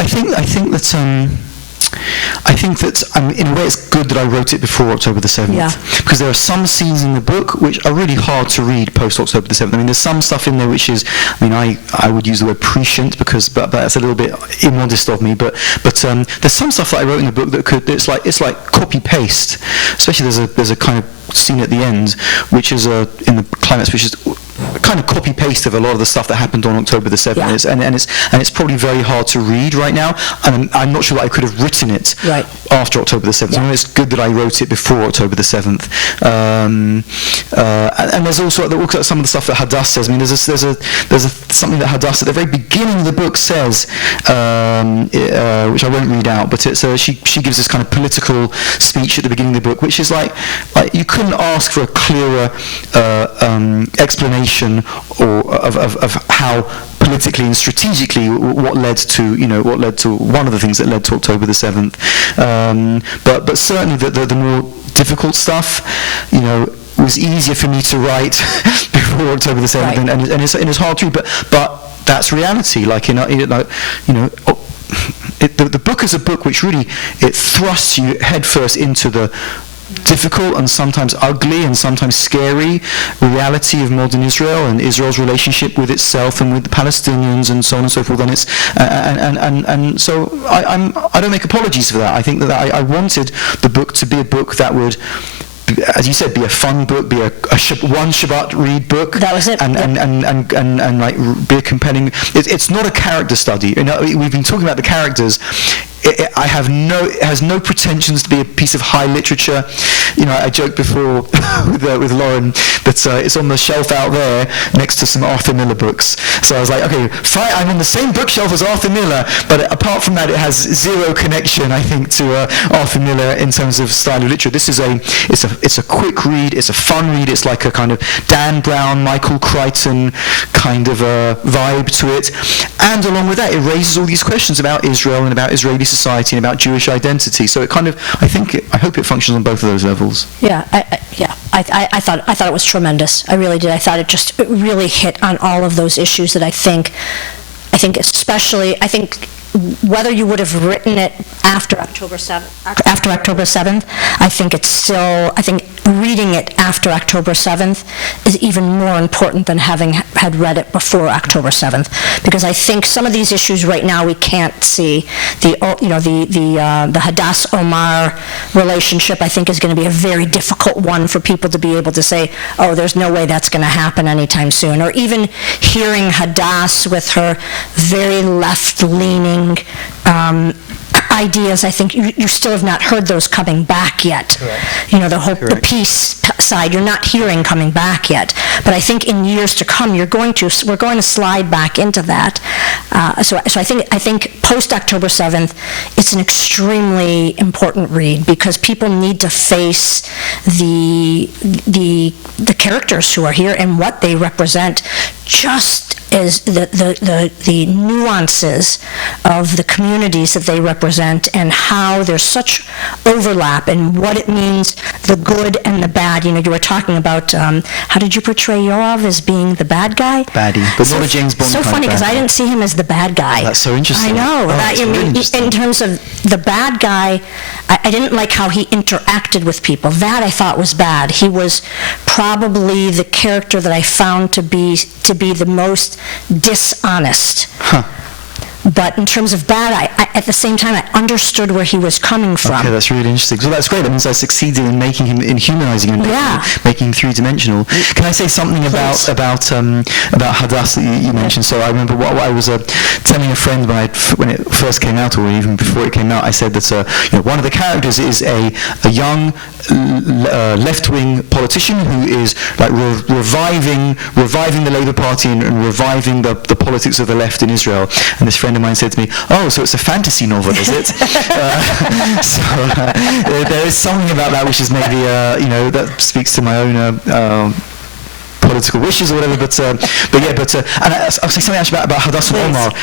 think that in a way it's good that I wrote it before October the 7th, because there are some scenes in the book which are really hard to read post-October the 7th. I mean, there's some stuff in there which is, I would use the word prescient but that's a little bit immodest of me, but there's some stuff that I wrote in the book that it's like copy-paste. Especially there's a kind of scene at the end, which is in the climax, which is kind kind of copy-paste of a lot of the stuff that happened on October the 7th. Yeah. And it's probably very hard to read right now. And I'm not sure that I could have written it Right. after October the 7th. Yeah. I mean, it's good that I wrote it before October the 7th. And there's also some of the stuff that Hadass says. I mean, there's something that Hadass at the very beginning of the book says, which I won't read out, but it's she gives this kind of political speech at the beginning of the book, which is like you couldn't ask for a clearer explanation of how politically and strategically what led to one of the things that led to October the 7th. But certainly the more difficult stuff, was easier for me to write before October the 7th, Right. and it's hard to read, but that's reality. The book is a book which really it thrusts you headfirst into the difficult and sometimes ugly and sometimes scary reality of modern Israel and Israel's relationship with itself and with the Palestinians and so on and so forth. And it's and so I don't make apologies for that. I think that I wanted the book to be a book that would, as you said, be a fun book, be one Shabbat read book. That was it. And like be a compelling. It's not a character study. We've been talking about the characters. It has no pretensions to be a piece of high literature. I joked before with Lauren that it's on the shelf out there next to some Arthur Miller books. So I was like, okay, fine, I'm on the same bookshelf as Arthur Miller, but apart from that, it has zero connection, I think, to Arthur Miller in terms of style of literature. This is it's a quick read, it's a fun read, it's like a kind of Dan Brown, Michael Crichton kind of a vibe to it, and along with that, it raises all these questions about Israel and about Israeli society and about Jewish identity. So it kind of, I hope it functions on both of those levels. Yeah, I thought it was tremendous. I really did. I thought it really hit on all of those issues that I think especially, whether you would have written it after October 7th, I think reading it after October 7th is even more important than having had read it before October 7th, because I think some of these issues right now we can't see. The Hadass Omar relationship, I think, is going to be a very difficult one for people to be able to say, oh, there's no way that's going to happen anytime soon. Or even hearing Hadass with her very left-leaning ideas, I think you still have not heard those coming back yet. Correct. The peace side, you're not hearing coming back yet. But I think in years to come, we're going to slide back into that. So I think post October 7th, it's an extremely important read, because people need to face the characters who are here and what they represent, just as the nuances of the communities that they represent, and how there's such overlap and what it means, the good and the bad. You were talking about how did you portray Yoav as being the bad guy? Baddie, but not a James Bond so kind of funny, because bad I guy. didn't see him as the bad guy. That's so interesting. I know. That's really interesting. In terms of the bad guy, I didn't like how he interacted with people. That I thought was bad. He was probably the character that I found to be the most dishonest. Huh. But in terms of bad, at the same time, I understood where he was coming from. Okay, that's really interesting. So that's great. That means I succeeded in making him, in humanizing him, making him three-dimensional. Can I say something about Hadass that you mentioned? So I remember what I was telling a friend when it first came out, or even before it came out. I said that one of the characters is a young left-wing politician who is like reviving the Labour Party and reviving the politics of the left in Israel. And this friend of mine said to me, "Oh, so it's a fantasy novel, is it?" There is something about that which is maybe that speaks to my own political wishes or whatever, and I'll say something actually about Hadass and Omar,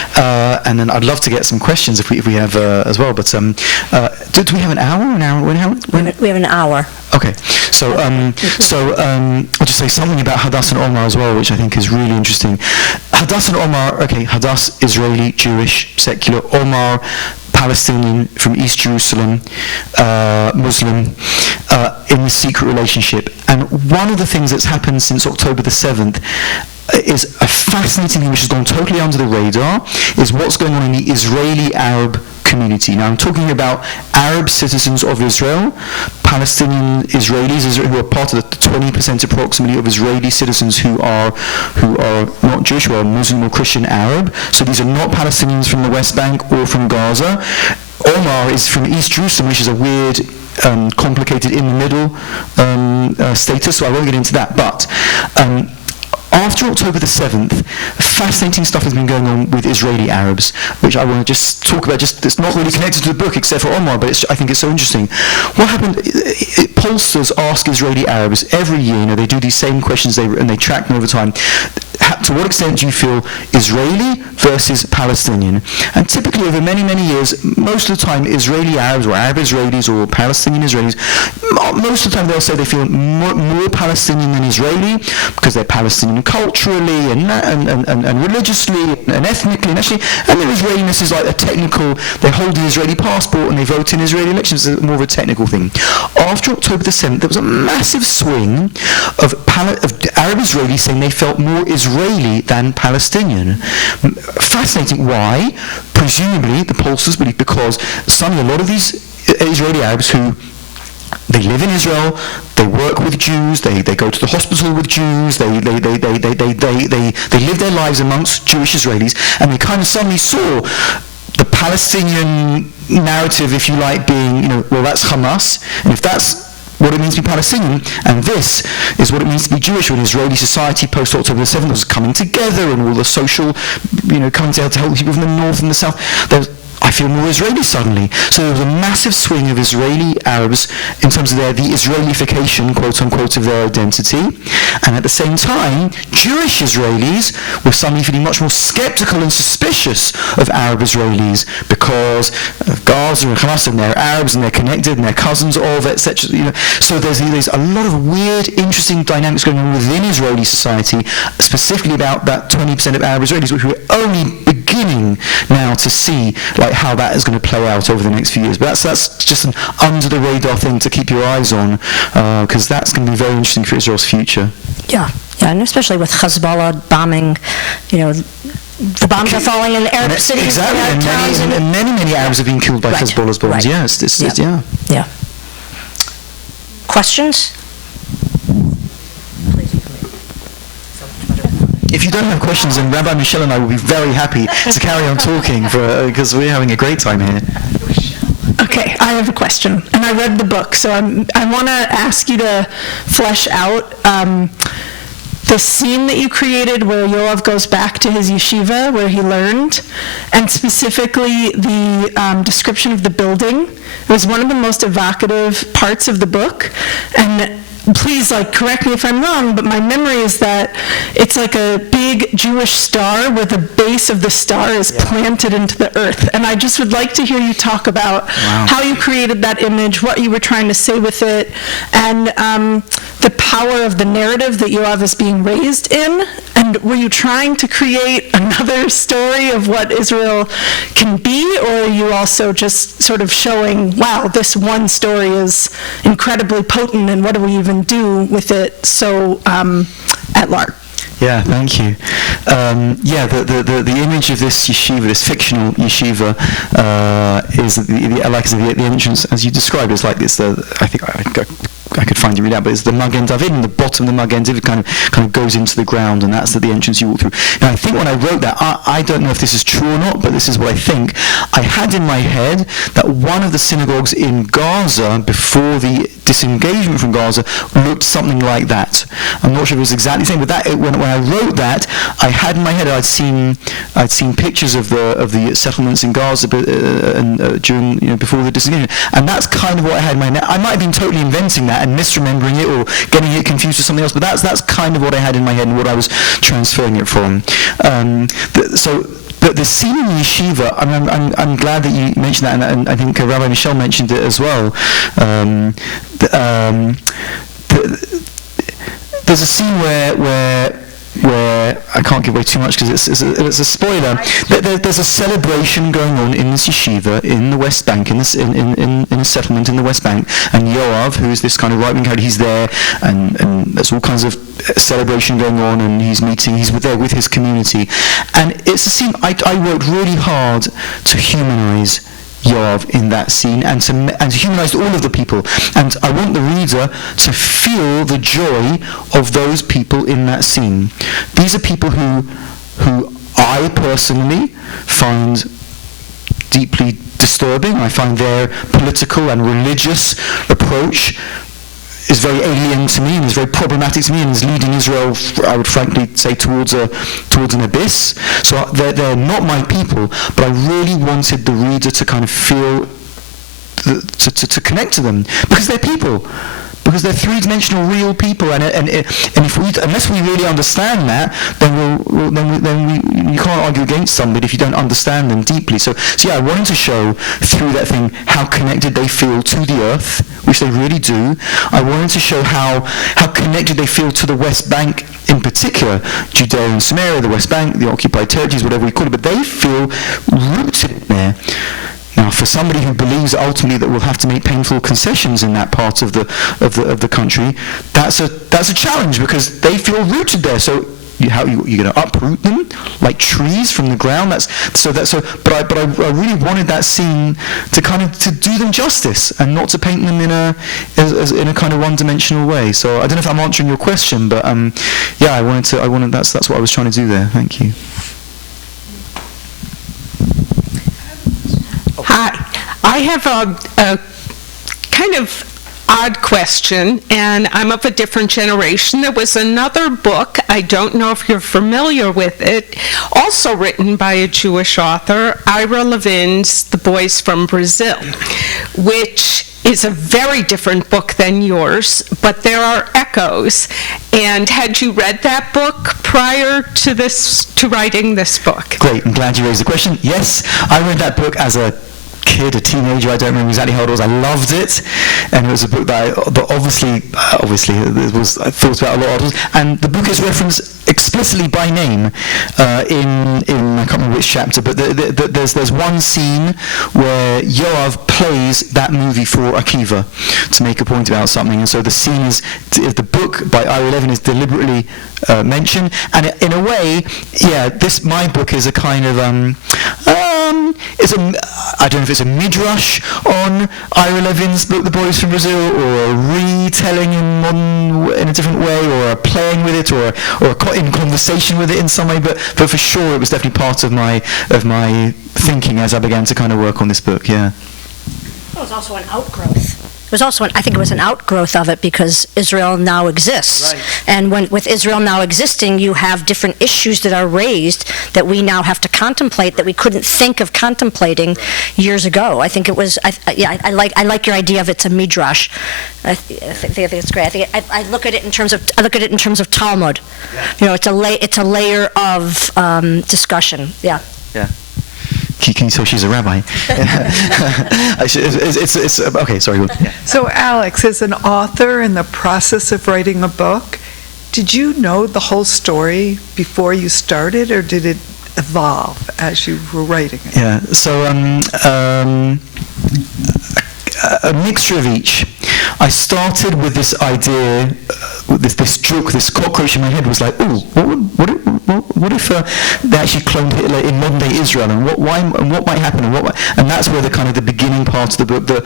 and then I'd love to get some questions if we have as well. But do we have an hour? We have an hour. Okay, so I'll just say something about Hadass and Omar as well, which I think is really interesting. Hadass and Omar, okay, Hadass, Israeli, Jewish, secular, Omar, Palestinian from East Jerusalem, Muslim, in this secret relationship. And one of the things that's happened since October the 7th, is a fascinating thing which has gone totally under the radar, is what's going on in the Israeli-Arab community. Now, I'm talking about Arab citizens of Israel, Palestinian Israelis who are part of the 20% approximately of Israeli citizens who are not Jewish, who are Muslim or Christian Arab. So these are not Palestinians from the West Bank or from Gaza. Omar is from East Jerusalem, which is a weird, complicated in-the-middle status, so I won't get into that. But after October the 7th, fascinating stuff has been going on with Israeli Arabs, which I want to just talk about. It's not really connected to the book except for Omar, but I think it's so interesting. What happened, pollsters ask Israeli Arabs every year, they do these same questions and they track them over time. To what extent do you feel Israeli versus Palestinian? And typically over many, many years, most of the time Israeli Arabs or Arab Israelis or Palestinian Israelis, most of the time they'll say they feel more Palestinian than Israeli because they're Palestinian culturally and religiously and ethnically and nationally, and their Israeliness is like a technical, they hold an Israeli passport and they vote in Israeli elections. It's more of a technical thing. After October the 7th, there was a massive swing of Arab Israelis saying they felt more Israeli than Palestinian. Fascinating. Why? Presumably, the pollsters believe because suddenly a lot of these Israeli Arabs who they live in Israel, they work with Jews, they go to the hospital with Jews, they live their lives amongst Jewish Israelis, and they kind of suddenly saw the Palestinian narrative, if you like, being, well, that's Hamas, and if that's what it means to be Palestinian, and this is what it means to be Jewish when Israeli society post-October the 7th was coming together and all the social, coming together to help people from the north and the south. I feel more Israeli suddenly. So there was a massive swing of Israeli Arabs in terms of the Israelification, quote-unquote, of their identity. And at the same time, Jewish Israelis were suddenly feeling much more skeptical and suspicious of Arab Israelis because of Gaza and Hamas, and they're Arabs and they're connected and they're cousins of, etc. So there's a lot of weird, interesting dynamics going on within Israeli society, specifically about that 20% of Arab Israelis, which we're only beginning now to see how that is going to play out over the next few years. But that's just an under-the-radar thing to keep your eyes on, because that's going to be very interesting for Israel's future. Yeah, and especially with Hezbollah bombing, the bombs are falling in Arab cities. Exactly, and many Arabs have been killed by Hezbollah's bombs. Right. Yeah. Questions? If you don't have questions, then Rabbi Michelle and I will be very happy to carry on talking because we're having a great time here. Okay, I have a question, and I read the book, so I want to ask you to flesh out the scene that you created where Yoav goes back to his yeshiva where he learned, and specifically the description of the building. It was one of the most evocative parts of the book, and please, correct me if I'm wrong, but my memory is that it's like a big Jewish star where the base of the star is planted into the earth. And I just would like to hear you talk about how you created that image, what you were trying to say with it, and the power of the narrative that Yoav is being raised in. And were you trying to create another story of what Israel can be, or are you also just sort of showing, wow, this one story is incredibly potent, and what do we even do with it so at large? Yeah, thank you. The image of this yeshiva, this fictional yeshiva, is like I said, the entrance, as you described, is like this. I think I could find it read out, but it's the Magen David, and the bottom of the Magen David kind of goes into the ground, and that's the entrance you walk through. Now, I think when I wrote that, I don't know if this is true or not, but this is what I think. I had in my head that one of the synagogues in Gaza, before the disengagement from Gaza, looked something like that. I'm not sure if it was exactly the same, but when I wrote that, I had in my head I'd seen pictures of the settlements in Gaza during before the disengagement, and that's kind of what I had in my head. I might have been totally inventing that and misremembering it or getting it confused with something else, but that's kind of what I had in my head and what I was transferring it from. But the scene in the yeshiva, I'm glad that you mentioned that, and I think Rabbi Michelle mentioned it as well. There's a scene where where I can't give away too much because it's a spoiler. There's a celebration going on in this yeshiva in the West Bank, in a settlement in the West Bank, and Yoav, who is this kind of right-wing character, he's there, and there's all kinds of celebration going on, and he's there with his community, and it's a scene I worked really hard to humanize Yoav in that scene and to humanize all of the people, and I want the reader to feel the joy of those people in that scene. These are people who I personally find deeply disturbing. I find their political and religious approach is very alien to me and is very problematic to me and is leading Israel, I would frankly say, towards an abyss. So they're not my people, but I really wanted the reader to kind of feel, to connect to them, because they're people. Because they're three-dimensional, real people, and if unless we really understand that, then you can't argue against somebody if you don't understand them deeply. So yeah, I wanted to show through that thing how connected they feel to the earth, which they really do. I wanted to show how connected they feel to the West Bank in particular, Judea and Samaria, the West Bank, the occupied territories, whatever we call it, but they feel rooted there. Now, for somebody who believes ultimately that we'll have to make painful concessions in that part of the country, that's a challenge because they feel rooted there. So you're going to uproot them like trees from the ground. But I really wanted that scene to kind of to do them justice and not to paint them in a kind of one-dimensional way. So I don't know if I'm answering your question, but yeah, that's what I was trying to do there. Thank you. Hi. I have a kind of odd question, and I'm of a different generation. There was another book, I don't know if you're familiar with it, also written by a Jewish author, Ira Levin's The Boys from Brazil, which is a very different book than yours, but there are echoes. And had you read that book prior to writing this book? Great, I'm glad you raised the question. Yes, I read that book as a teenager, I don't remember exactly how old I was. I loved it, and it was a book that obviously it was I thought about a lot of, and the book is referenced explicitly by name in I can't remember which chapter, but there's one scene where Yoav plays that movie for Akiva to make a point about something, and so the scene is the book by Ira Levin is deliberately mentioned, and in a way, yeah, my book is a kind of I don't know if it's a midrash on Ira Levin's book, The Boys from Brazil, or a retelling in a different way, or a playing with it, or in conversation with it in some way. But for sure, it was definitely part of my thinking as I began to kind of work on this book. Yeah. It was also an outgrowth. I think it was an outgrowth of it because Israel now exists. Right. And with Israel now existing, you have different issues that are raised that we now have to contemplate that we couldn't think of contemplating years ago. I think it was, I like your idea of it's a midrash. I think it's great. I look at it in terms of Talmud. Yeah. You know, it's a layer of discussion. Yeah. Yeah. Can you tell she's a rabbi? It's okay, sorry. Yeah. So Alex, as an author in the process of writing a book, did you know the whole story before you started, or did it evolve as you were writing it? Yeah, so a mixture of each. I started with this idea, this joke, this cockroach in my head was like, oh, what if they actually cloned Hitler in modern-day Israel, and what might happen, and that's where the beginning part of the book, the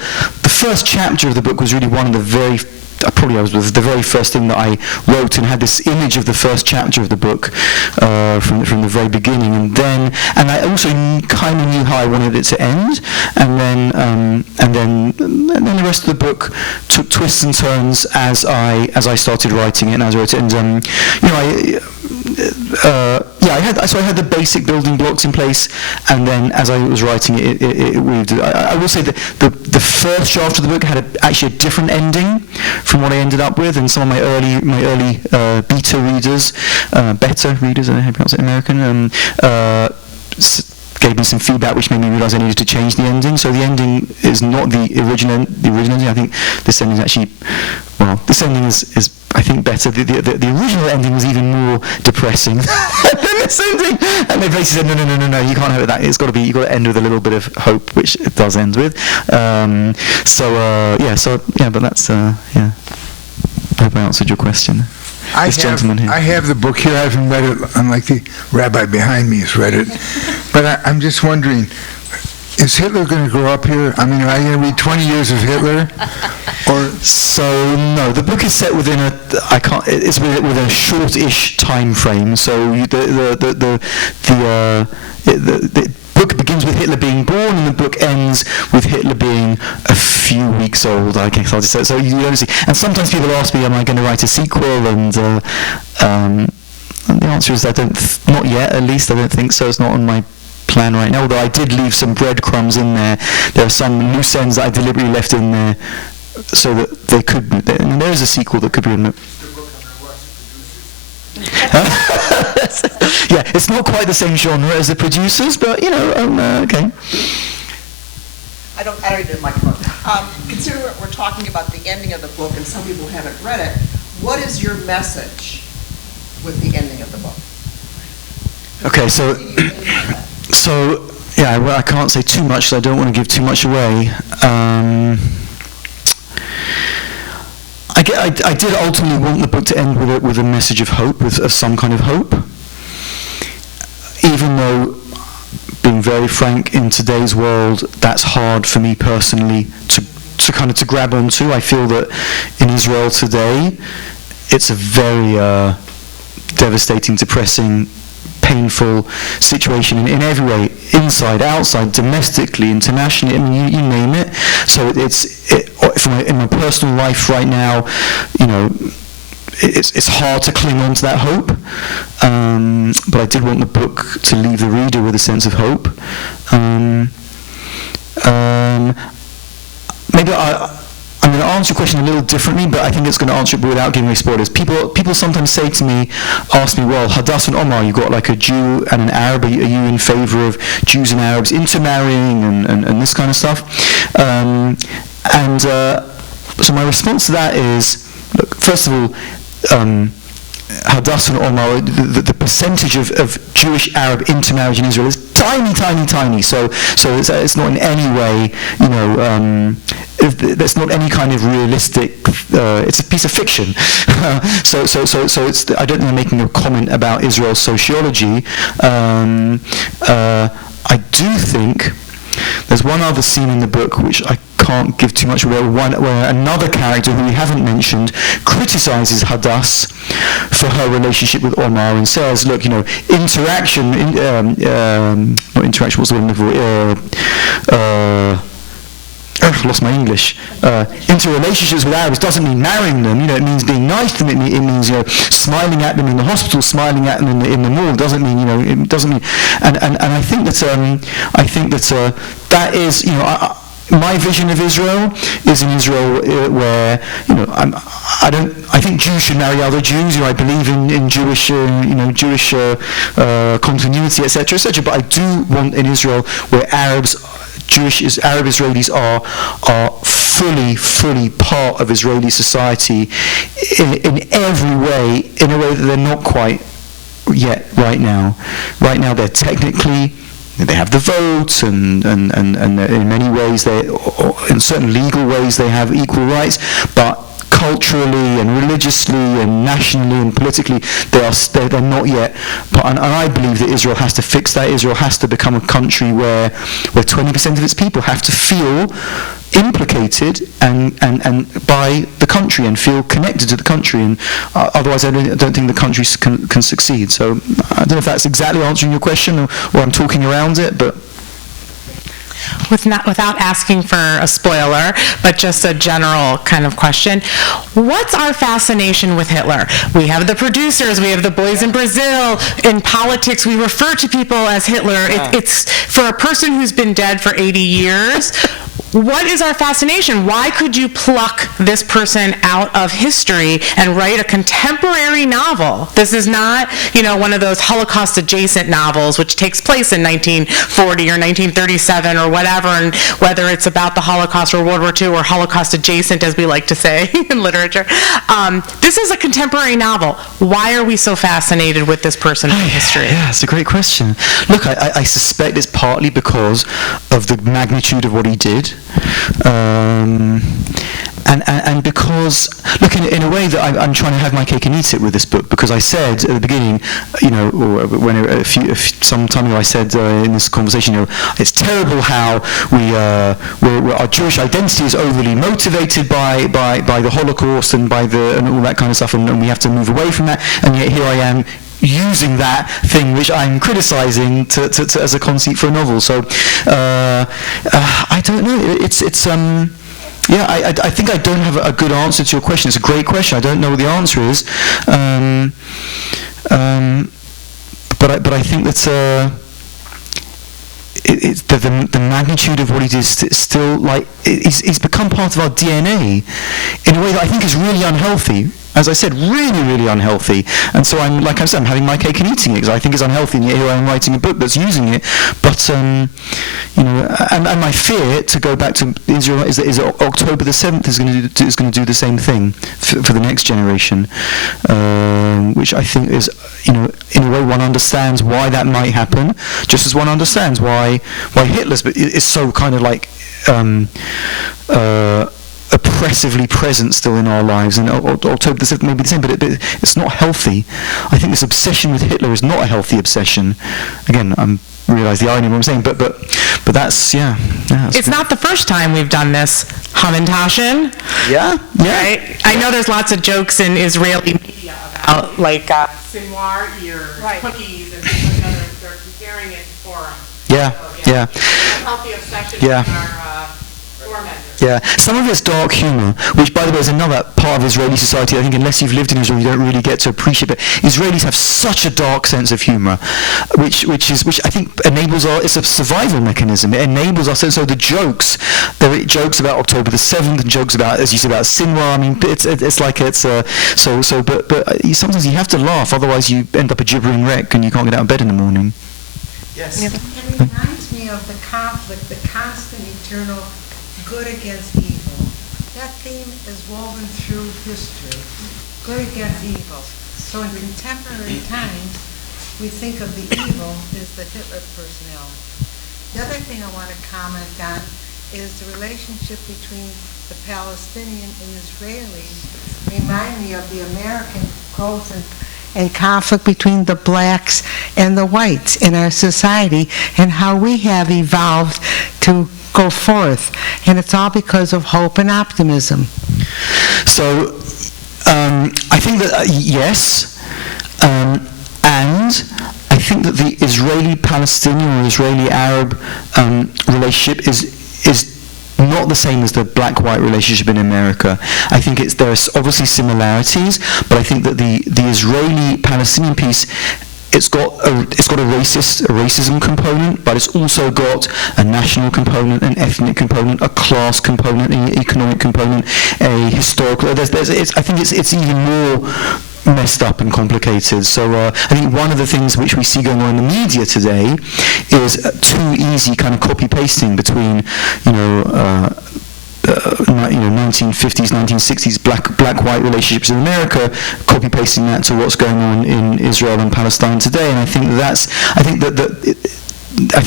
first chapter of the book was really one of the very the very first thing that I wrote, and had this image of the first chapter of the book from the very beginning, and I also kind of knew how I wanted it to end, and then the rest of the book took twists and turns as I started writing it, and as I wrote it, and I had the basic building blocks in place, and then as I was writing it weaved. I will say that the first draft of the book had actually a different ending from what I ended up with, and some of my early beta readers, I don't know how to pronounce it in American, gave me some feedback which made me realise I needed to change the ending. So the ending is not the original ending. I think this ending is actually, well, well, this ending is I think better. The original ending was even more depressing than this ending, and they basically said no, you can't have it that. You've got to end with a little bit of hope, which it does end with. But that's I hope I answered your question. This gentleman here. I have the book here. I haven't read it, unlike the rabbi behind me has read it. But I'm just wondering, is Hitler going to grow up here? I mean, am I going to read 20 years of Hitler? So no, the book is set within it's within a short-ish time frame. So the book begins with Hitler being born, and the book ends with Hitler being a few weeks old, I guess I'll just say. So you don't see. And sometimes people ask me, am I going to write a sequel? And the answer is not yet, at least. I don't think so. It's not on my plan right now, although I did leave some breadcrumbs in there. There are some loose ends that I deliberately left in there so that they could be. And there is a sequel that could be in it. Yeah, it's not quite the same genre as The Producers, but okay. I don't need a microphone. Considering we're talking about the ending of the book, and some people haven't read it, what is your message with the ending of the book? Okay, so yeah, well, I can't say too much, so I don't want to give too much away. I did ultimately want the book to end with a message of hope, of some kind of hope. Even though, being very frank, in today's world, that's hard for me personally to grab onto. I feel that in Israel today, it's a very devastating, depressing, painful situation in every way, inside, outside, domestically, internationally. I mean, you name it. So in my personal life right now, it's hard to cling on to that hope. But I did want the book to leave the reader with a sense of hope. Maybe I'm going to answer your question a little differently, but I think it's going to answer it without giving away spoilers. People sometimes ask me, well, Hadass and Omar, you've got like a Jew and an Arab. Are you in favor of Jews and Arabs intermarrying and this kind of stuff? So my response to that is, look, first of all, Hadass and Omar, the percentage of Jewish-Arab intermarriage in Israel is tiny, tiny, tiny. So it's not in any way, there's not any kind of realistic. It's a piece of fiction. So it's. I don't think I'm making a comment about Israel's sociology. I do think there's one other scene in the book which I can't give too much away, where another character who we haven't mentioned criticizes Hadass for her relationship with Omar and says, look, interaction, not interaction, what's the word I'm looking for? I've lost my English. Interrelationships with Arabs doesn't mean marrying them. It means being nice to them. It means smiling at them in the hospital, smiling at them in the mall. Doesn't mean it doesn't mean. And I think that that is my vision of Israel is an Israel where I think Jews should marry other Jews. I believe in Jewish Jewish continuity, etc., etc. But I do want an Israel where Arab Israelis are fully part of Israeli society in every way, in a way that they're not quite yet right now. Right now they're technically, they have the vote, and in many ways, in certain legal ways, they have equal rights, but culturally and religiously and nationally and politically, they're not yet. And I believe that Israel has to fix that. Israel has to become a country where 20% of its people have to feel implicated and by the country and feel connected to the country, and otherwise I don't think the country can succeed. So I don't know if that's exactly answering your question or I'm talking around it, but without asking for a spoiler, but just a general kind of question. What's our fascination with Hitler? We have The Producers, we have The Boys in Brazil. In politics, we refer to people as Hitler. It's for a person who's been dead for 80 years. what is our fascination? Why could you pluck this person out of history and write a contemporary novel? This is not, one of those Holocaust-adjacent novels, which takes place in 1940 or 1937 or whatever, and whether it's about the Holocaust or World War II or Holocaust-adjacent, as we like to say in literature. This is a contemporary novel. Why are we so fascinated with this person from history? Yeah, it's a great question. Look, I suspect it's partly because of the magnitude of what he did. And because, look, in a way that I'm trying to have my cake and eat it with this book, because I said at the beginning, or when some time ago I said in this conversation, it's terrible how our Jewish identity is overly motivated by the Holocaust and and all that kind of stuff, and we have to move away from that, and yet here I am using that thing which I'm criticizing to as a conceit for a novel. So I don't know. I think I don't have a good answer to your question. It's a great question. I don't know what the answer is, but I think that it's the magnitude of what he did still, like, he's become part of our DNA in a way that I think is really unhealthy. As I said, really, really unhealthy. And so I'm having my cake and eating it, because I think it's unhealthy, and yet here I'm writing a book that's using it. But, and my fear, to go back to Israel, is that October the 7th is going to do the same thing for the next generation, which I think is, in a way one understands why that might happen, just as one understands why Hitler is so kind of like, oppressively present still in our lives, and October the 7th may be the same, but it's not healthy. I think this obsession with Hitler is not a healthy obsession. Again, I realise the irony of what I'm saying, but that's, it's not the first time we've done this, Hamantashen. Yeah. Right? I know there's lots of jokes in Israeli media about, like, Sinwar ears, cookies, and things like that. They're comparing it to Purim. Yeah. Healthy obsession Yeah. with our tormentors. Yeah, some of it's dark humour, which, by the way, is another part of Israeli society. I think unless you've lived in Israel, you don't really get to appreciate it. Israelis have such a dark sense of humour, which I think enables it's a survival mechanism. It enables us. So the jokes, there are jokes about October the 7th, and jokes about, as you said, about Sinwar. I mean, it's like but sometimes you have to laugh, otherwise you end up a gibbering wreck and you can't get out of bed in the morning. Yes. It reminds me of the conflict, the constant, eternal good against evil. That theme is woven through history, good against evil. So in contemporary times, we think of the evil as the Hitler personality. The other thing I want to comment on is the relationship between the Palestinian and Israelis. Remind me of the American growth and conflict between the blacks and the whites in our society, and how we have evolved to go forth, and it's all because of hope and optimism. So I think that yes, and I think that the Israeli-Palestinian or Israeli-Arab relationship is not the same as the black-white relationship in America. I think there are obviously similarities, but I think that the Israeli-Palestinian piece, it's got a racism component, but it's also got a national component, an ethnic component, a class component, an economic component, a historical. I think it's even more messed up and complicated. So I think one of the things which we see going on in the media today is too easy kind of copy pasting between 1950s, 1960s black-white relationships in America, copy-pasting that to what's going on in Israel and Palestine today. And I think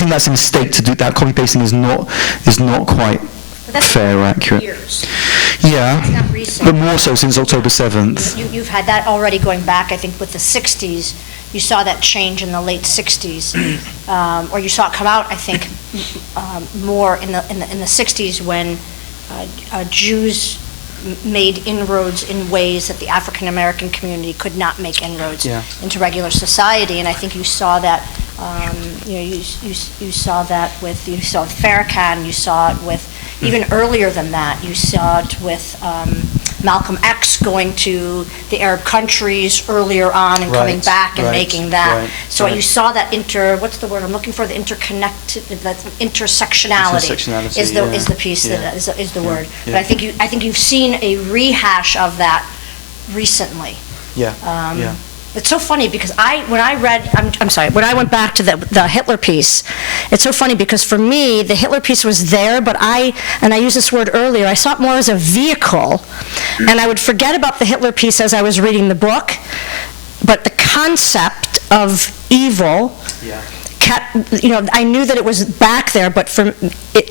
that's a mistake to do that. Copy-pasting is not quite fair or accurate. Years. Yeah, It's not recent. but more so since October 7th. You've had that already going back, I think, with the 60s. You saw that change in the late 60s, or you saw it come out, I think, more in the 60s when Jews made inroads in ways that the African American community could not make inroads into regular society, and I think you saw that. You saw that with Farrakhan. You saw it with even earlier than that. You saw it with Malcolm X going to the Arab countries earlier on and coming Right, back and right, making that. right, So right. you saw that what's the word I'm looking for? The intersectionality Intersectionality, is the piece yeah. that is the word. yeah. But I think you've seen a rehash of that recently. Yeah, yeah. It's so funny because when I went back to the Hitler piece, it's so funny because for me, the Hitler piece was there, but I used this word earlier, I saw it more as a vehicle, and I would forget about the Hitler piece as I was reading the book, but the concept of evil kept, I knew that it was back there, but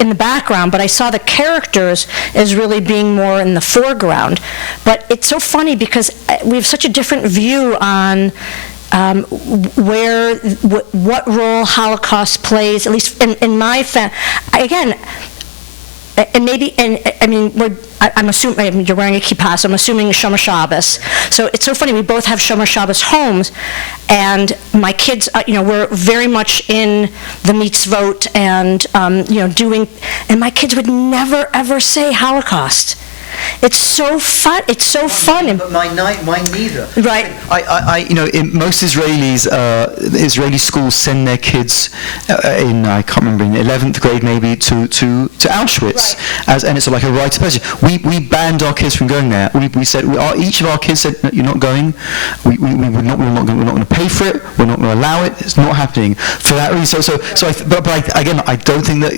in the background, but I saw the characters as really being more in the foreground. But it's so funny because we have such a different view on what role Holocaust plays, at least in my again. And I'm assuming you're wearing a kippah, so I'm assuming Shomer Shabbos. So it's so funny, we both have Shomer Shabbos homes, and my kids, we're very much in the mitzvot and, and my kids would never, ever say Holocaust. It's so fun. It's so fun. But mine neither. Right. Most Israeli schools send their kids in, I can't remember, in 11th grade maybe, to Auschwitz, and it's like a rite of passage. We banned our kids from going there. We said, each of our kids said, "You're not going. We're not going to pay for it. We're not going to allow it. It's not happening." For that reason, but I don't think that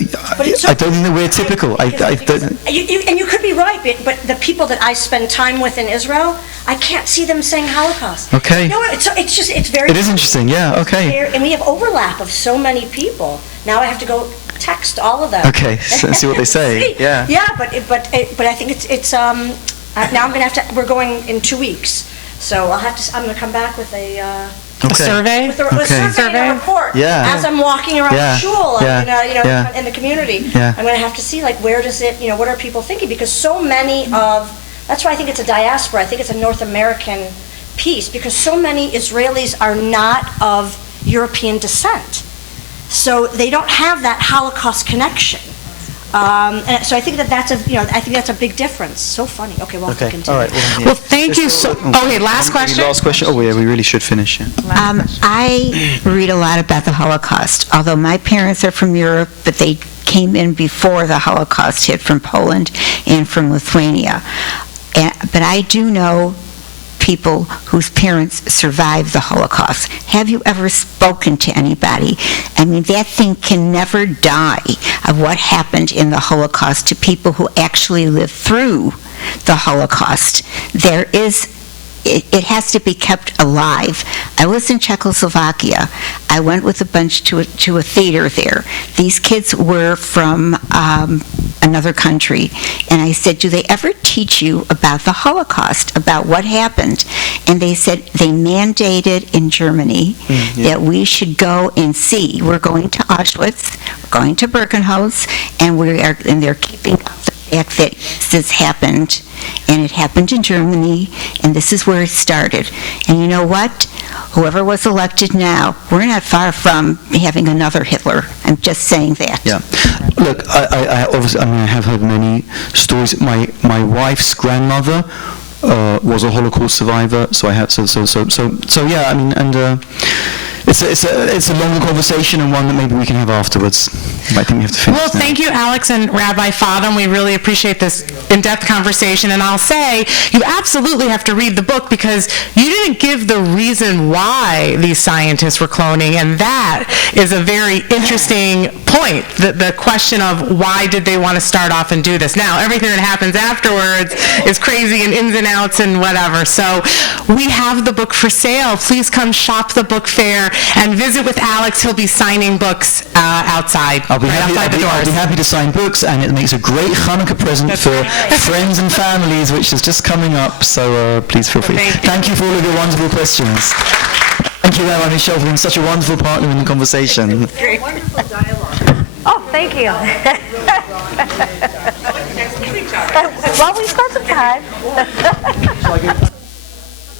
we're typical. And you could be right, but the people that I spend time with in Israel, I can't see them saying Holocaust. Okay. It's very. It is interesting, yeah. Okay. And we have overlap of so many people. Now I have to go text all of them. Okay, so see what they say. Yeah. Yeah, but I think it's now I'm gonna have to. We're going in 2 weeks, so I'm gonna come back with a survey. with a survey and a report. Yeah. As I'm walking around the shul, Yeah. in the community, Yeah. I'm gonna have to see where does it, what are people thinking? Because so many of, that's why I think it's a diaspora. I think it's a North American piece because so many Israelis are not of European descent, so they don't have that Holocaust connection. And so I think that's a big difference. So funny. Okay, well, Okay. continue. All right. Well, thank you so. Okay, last question. Last question. Oh yeah, we really should finish. Yeah. I read a lot about the Holocaust, although my parents are from Europe, but they came in before the Holocaust hit from Poland and from Lithuania. But I do know people whose parents survived the Holocaust. Have you ever spoken to anybody? I mean, that thing can never die of what happened in the Holocaust to people who actually lived through the Holocaust. It has to be kept alive. I was in Czechoslovakia. I went with a bunch to a theater there. These kids were from another country, and I said, "Do they ever teach you about the Holocaust, about what happened?" And they said they mandated in Germany that we should go and see. We're going to Auschwitz, we're going to Birkenhaus, and they're keeping up the fact that this happened. And it happened in Germany, and this is where it started. And you know what? Whoever was elected now, we're not far from having another Hitler. I'm just saying that. Yeah. Look, I obviously, I have heard many stories. My wife's grandmother was a Holocaust survivor, so I had so yeah. I mean, and it's a longer conversation and one that maybe we can have afterwards. I think we have to finish. Well, thank you, Alex and Rabbi Fadam. We really appreciate this in-depth conversation. And I'll say, you absolutely have to read the book because you didn't give the reason why these scientists were cloning, and that is a very interesting point, the question of why did they want to start off and do this. Now, everything that happens afterwards is crazy and ins and outs and whatever. So we have the book for sale. Please come shop the book fair and visit with Alex. He'll be signing books outside. I'll be happy to sign books, and it makes a great Hanukkah present for friends and families, which is just coming up, so please feel free. Thank you for all of your wonderful questions. Thank you, Rabbi Michelle, for being such a wonderful partner in the conversation. Wonderful dialogue. Oh, thank you. Well, we spent some time.